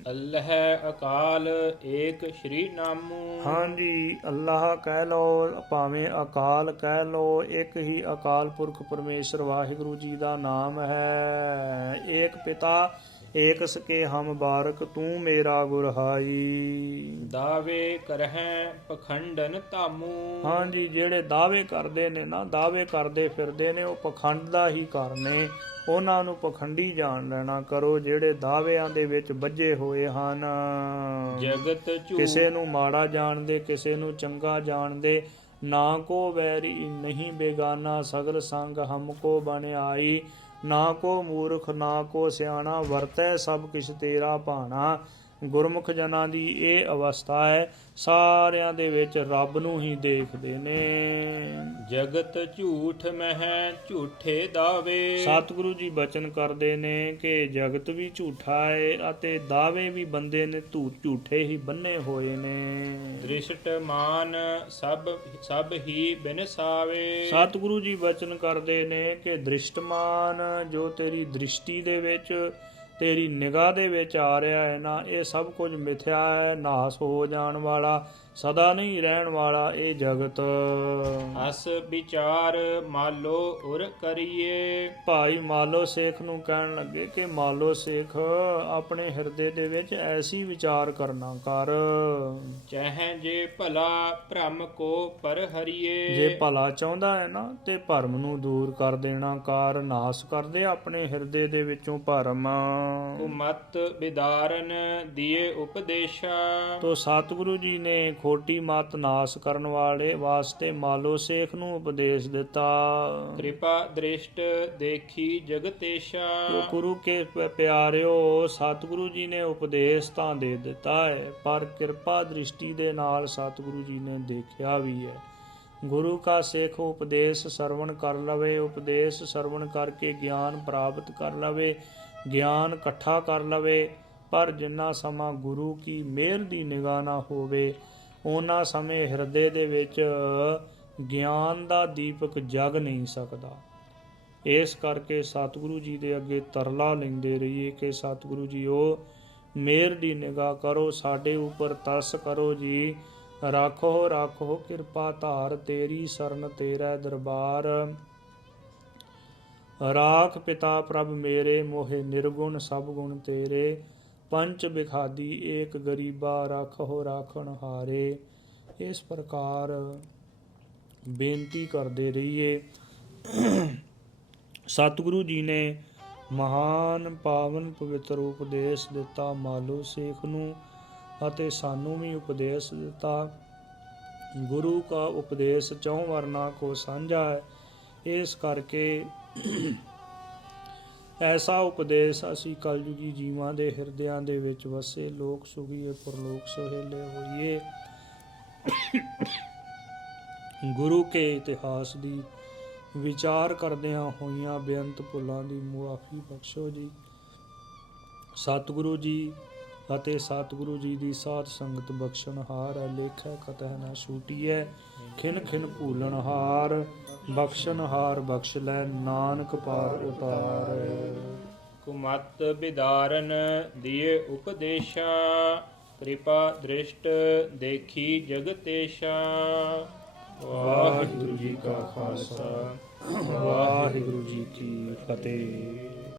ਅੱਲਹ ਅਕਾਲ ਏਕ ਸ਼੍ਰੀ ਨਾਮੂ। ਹਾਂਜੀ, ਅੱਲਾਹ ਕਹਿ ਲਓ ਭਾਵੇਂ ਅਕਾਲ ਕਹਿ ਲਓ, ਇੱਕ ਹੀ ਅਕਾਲ ਪੁਰਖ ਪਰਮੇਸ਼ਰ ਵਾਹਿਗੁਰੂ ਜੀ ਦਾ ਨਾਮ ਹੈ। ਏਕ ਪਿਤਾ ਏਕ ਸਕੇ ਹਮ ਬਾਰਕ, ਤੂੰ ਮੇਰਾ ਗੁਰਹਾਈ। ਦਾਵੇ ਕਰਹਿ ਪਖੰਡਨ ਧਾਮੂ। ਹਾਂਜੀ, ਜਿਹੜੇ ਦਾਅਵੇ ਕਰਦੇ ਨੇ ਨਾ, ਦਾਅਵੇ ਕਰਦੇ ਫਿਰਦੇ ਨੇ, ਉਹ ਪਖੰਡ ਦਾ ਹੀ ਕਰਨੇ। ਉਹਨਾਂ ਨੂੰ ਪਖੰਡੀ ਜਾਣ ਲੈਣਾ ਕਰੋ, ਜਿਹੜੇ ਦਾਅਵਿਆਂ ਦੇ ਵਿੱਚ ਬੱਝੇ ਹੋਏ ਹਨ। ਜਗਤ ਝੂਠ ਕਿਸੇ ਨੂੰ ਮਾੜਾ ਜਾਣਦੇ, ਕਿਸੇ ਨੂੰ ਚੰਗਾ ਜਾਣਦੇ। ਨਾ ਕੋ ਵੈਰੀ ਨਹੀਂ ਬੇਗਾਨਾ, ਸਗਲ ਸੰਗ ਹਮ ਕੋ ਬਣ ਆਈ। ਨਾ ਕੋ ਮੂਰਖ ਨਾ ਕੋ ਸਿਆਣਾ, ਵਰਤੈ ਸਭ ਕਿਛ ਤੇਰਾ ਭਾਣਾ। ਗੁਰਮੁਖ ਜਨਾਂ ਦੀ ਇਹ ਅਵਸਥਾ ਹੈ, ਸਾਰਿਆਂ ਦੇ ਵਿੱਚ ਰੱਬ ਨੂੰ ਹੀ ਦੇਖਦੇ ਨੇ। ਜਗਤ ਝੂਠ ਮਹਿ ਝੂਠੇ ਦਾਵੇ। ਸਤਿਗੁਰੂ ਜੀ ਬਚਨ ਕਰਦੇ ਨੇ ਕਿ ਜਗਤ ਵੀ ਝੂਠਾ ਹੈ ਅਤੇ ਦਾਅਵੇ ਵੀ ਬੰਦੇ ਨੇ ਝੂਠੇ ਹੀ ਬੰਨੇ ਹੋਏ ਨੇ। ਦ੍ਰਿਸ਼ਟ ਮਾਨ ਸਭ ਹੀ ਬਿਨਸਾਵੇ। ਸਤਿਗੁਰੂ ਜੀ ਬਚਨ ਕਰਦੇ ਨੇ ਕਿ ਦ੍ਰਿਸ਼ਟਮਾਨ ਜੋ ਤੇਰੀ ਦ੍ਰਿਸ਼ਟੀ ਦੇ ਵਿੱਚ ਤੇਰੀ ਨਿਗਾਹ ਦੇ ਵਿੱਚ ਆ ਰਿਹਾ ਹੈ ਨਾ, ਇਹ ਸਭ ਕੁਝ ਮਿਥਿਆ ਹੈ, ਨਾਸ ਹੋ ਜਾਣ ਵਾਲਾ, ਸਦਾ ਨਹੀਂ ਰਹਿਣ ਵਾਲਾ ਇਹ ਜਗਤ। ਅਸ ਵਿਚਾਰ ਮਾਲੋ ਉਰ ਕਰੀਏ। ਭਾਈ ਮਾਲੋ ਸੇਖ ਨੂੰ ਕਹਿਣ ਲੱਗੇ ਕਿ ਮਾਲੋ ਸੇਖ ਆਪਣੇ ਹਿਰਦੇ ਦੇ ਵਿੱਚ ਐਸੀ ਵਿਚਾਰ ਕਰਨਾ ਕਰ। ਚਾਹੇ ਜੇ ਭਲਾ ਭ੍ਰਮ ਕੋ ਪਰ ਹਰੀਏ। ਜੇ ਭਲਾ ਚਾਹੁੰਦਾ ਹੈ ਨਾ ਤੇ ਭਰਮ ਨੂੰ ਦੂਰ ਕਰ ਦੇਣਾ ਕਰ, ਨਾਸ ਕਰ ਦੇ ਆਪਣੇ ਹਿਰਦੇ ਦੇ ਵਿੱਚੋਂ ਭਰਮ। ਕੁਮਤ ਵਿਦਾਰਨ ਦੀਏ ਉਪਦੇਸ਼ਾ। ਤੋ ਸਤਿਗੁਰੂ ਜੀ ਨੇ ਖੋਟੀ ਮਤ ਨਾਸ ਕਰਨ ਵਾਲੇ ਵਾਸਤੇ ਮਾਲੋ ਸੇਖ ਨੂੰ ਉਪਦੇਸ਼ ਦਿੱਤਾ। ਕਿਰਪਾ ਦ੍ਰਿਸ਼ਟ ਦੇਖੀ ਜਗਤੇਸ਼ਾ। ਜੋ ਗੁਰੂ ਕੇ ਪਿਆਰਿਓ, ਸਤਿਗੁਰੂ ਜੀ ਨੇ ਉਪਦੇਸ਼ ਤਾਂ ਦੇ ਦਿੱਤਾ ਹੈ, ਪਰ ਕਿਰਪਾ ਦ੍ਰਿਸ਼ਟੀ ਦੇ ਨਾਲ ਸਤਿਗੁਰੂ ਜੀ ਨੇ ਦੇਖਿਆ ਵੀ ਹੈ। ਗੁਰੂ ਕਾ ਸਿੱਖ ਉਪਦੇਸ਼ ਸਰਵਣ ਕਰ ਲਵੇ, ਉਪਦੇਸ਼ ਸਰਵਣ ਕਰਕੇ ਗਿਆਨ ਪ੍ਰਾਪਤ ਕਰ ਲਵੇ, ਗਿਆਨ ਇਕੱਠਾ ਕਰ ਲਵੇ, ਪਰ ਜਿੰਨਾ ਸਮਾਂ ਗੁਰੂ ਕੀ ਮਿਹਰ ਦੀ ਨਿਗਾਹ ਨਾ ਹੋਵੇ ਉਹਨਾਂ ਸਮੇਂ ਹਿਰਦੇ ਦੇ ਵਿੱਚ ਗਿਆਨ ਦਾ ਦੀਪਕ ਜਗ ਨਹੀਂ ਸਕਦਾ। ਇਸ ਕਰਕੇ ਸਤਿਗੁਰੂ ਜੀ ਦੇ ਅੱਗੇ ਤਰਲਾ ਲੈਂਦੇ ਰਹੀਏ ਕਿ ਸਤਿਗੁਰੂ ਜੀ ਉਹ ਮਿਹਰ ਦੀ ਨਿਗਾਹ ਕਰੋ, ਸਾਡੇ ਉੱਪਰ ਤਰਸ ਕਰੋ ਜੀ, ਰਾਖੋ ਰਾਖੋ ਕਿਰਪਾ ਧਾਰ, ਤੇਰੀ ਸਰਨ ਤੇਰਾ ਦਰਬਾਰ। ਰਾਖ ਪਿਤਾ ਪ੍ਰਭ ਮੇਰੇ, ਮੋਹਿ ਨਿਰਗੁਣ ਸਭ ਗੁਣ ਤੇਰੇ, ਪੰਚ ਬਿਖਾਦੀ ਏਕ ਗਰੀਬਾ, ਰਾਖੋ ਰਾਖਣ ਹਾਰੇ। ਇਸ ਪ੍ਰਕਾਰ ਬੇਨਤੀ ਕਰਦੇ ਰਹੀਏ। ਸਤਿਗੁਰੂ ਜੀ ਨੇ ਮਹਾਨ ਪਾਵਨ ਪਵਿੱਤਰ ਉਪਦੇਸ਼ ਦਿੱਤਾ ਮਾਲੋ ਸੇਖ ਨੂੰ ਅਤੇ ਸਾਨੂੰ ਵੀ ਉਪਦੇਸ਼ ਦਿੱਤਾ। ਗੁਰੂ ਕਾ ਉਪਦੇਸ਼ ਚਹੁੰ ਵਰਨਾ ਕੋ ਸਾਂਝਾ ਹੈ, ਇਸ ਕਰਕੇ ਐਸਾ ਉਪਦੇਸ਼ ਅਸੀਂ ਕਲਯੁਗੀ ਜੀਵਾਂ ਦੇ ਹਿਰਦਿਆਂ ਦੇ ਵਿੱਚ ਵਸੇ, ਲੋਕ ਸੁਖੀਏ ਪਰਲੋਕ ਸੁਹੇਲੇ ਹੋਈਏ। ਗੁਰੂ ਕੇ ਇਤਿਹਾਸ ਦੀ ਵਿਚਾਰ ਕਰਦਿਆਂ ਹੋਈਆਂ ਬੇਅੰਤ ਭੁੱਲਾਂ ਦੀ ਮੁਆਫੀ ਬਖਸ਼ੋ ਜੀ। ਸਤਿਗੁਰੂ ਜੀ ਅਤੇ ਸਤਿਗੁਰੂ ਜੀ ਦੀ ਸਾਧ ਸੰਗਤ ਬਖਸ਼ਣਹਾਰ ਹੈ, ਲੇਖੈ ਕਤਹਿ ਨਾ ਛੂਟੀਐ, ਖਿਨ ਖਿਨ ਭੂਲਣਹਾਰ, ਬਖਸ਼ਣਹਾਰ ਬਖਸ਼ ਲੈ, ਨਾਨਕ ਪਾਰ ਉਤਾਰ। ਕੁਮਤ ਵਿਦਾਰਨ ਦੀਏ ਉਪਦੇਸ਼ਾ, ਕਿਰਪਾ ਦ੍ਰਿਸ਼ਟ ਦੇਖੀ ਜਗਤੇਸ਼ਾ। ਵਾਹਿਗੁਰੂ ਜੀ ਕਾ ਖਾਲਸਾ, ਵਾਹਿਗੁਰੂ ਜੀ ਕੀ ਫਤਿਹ।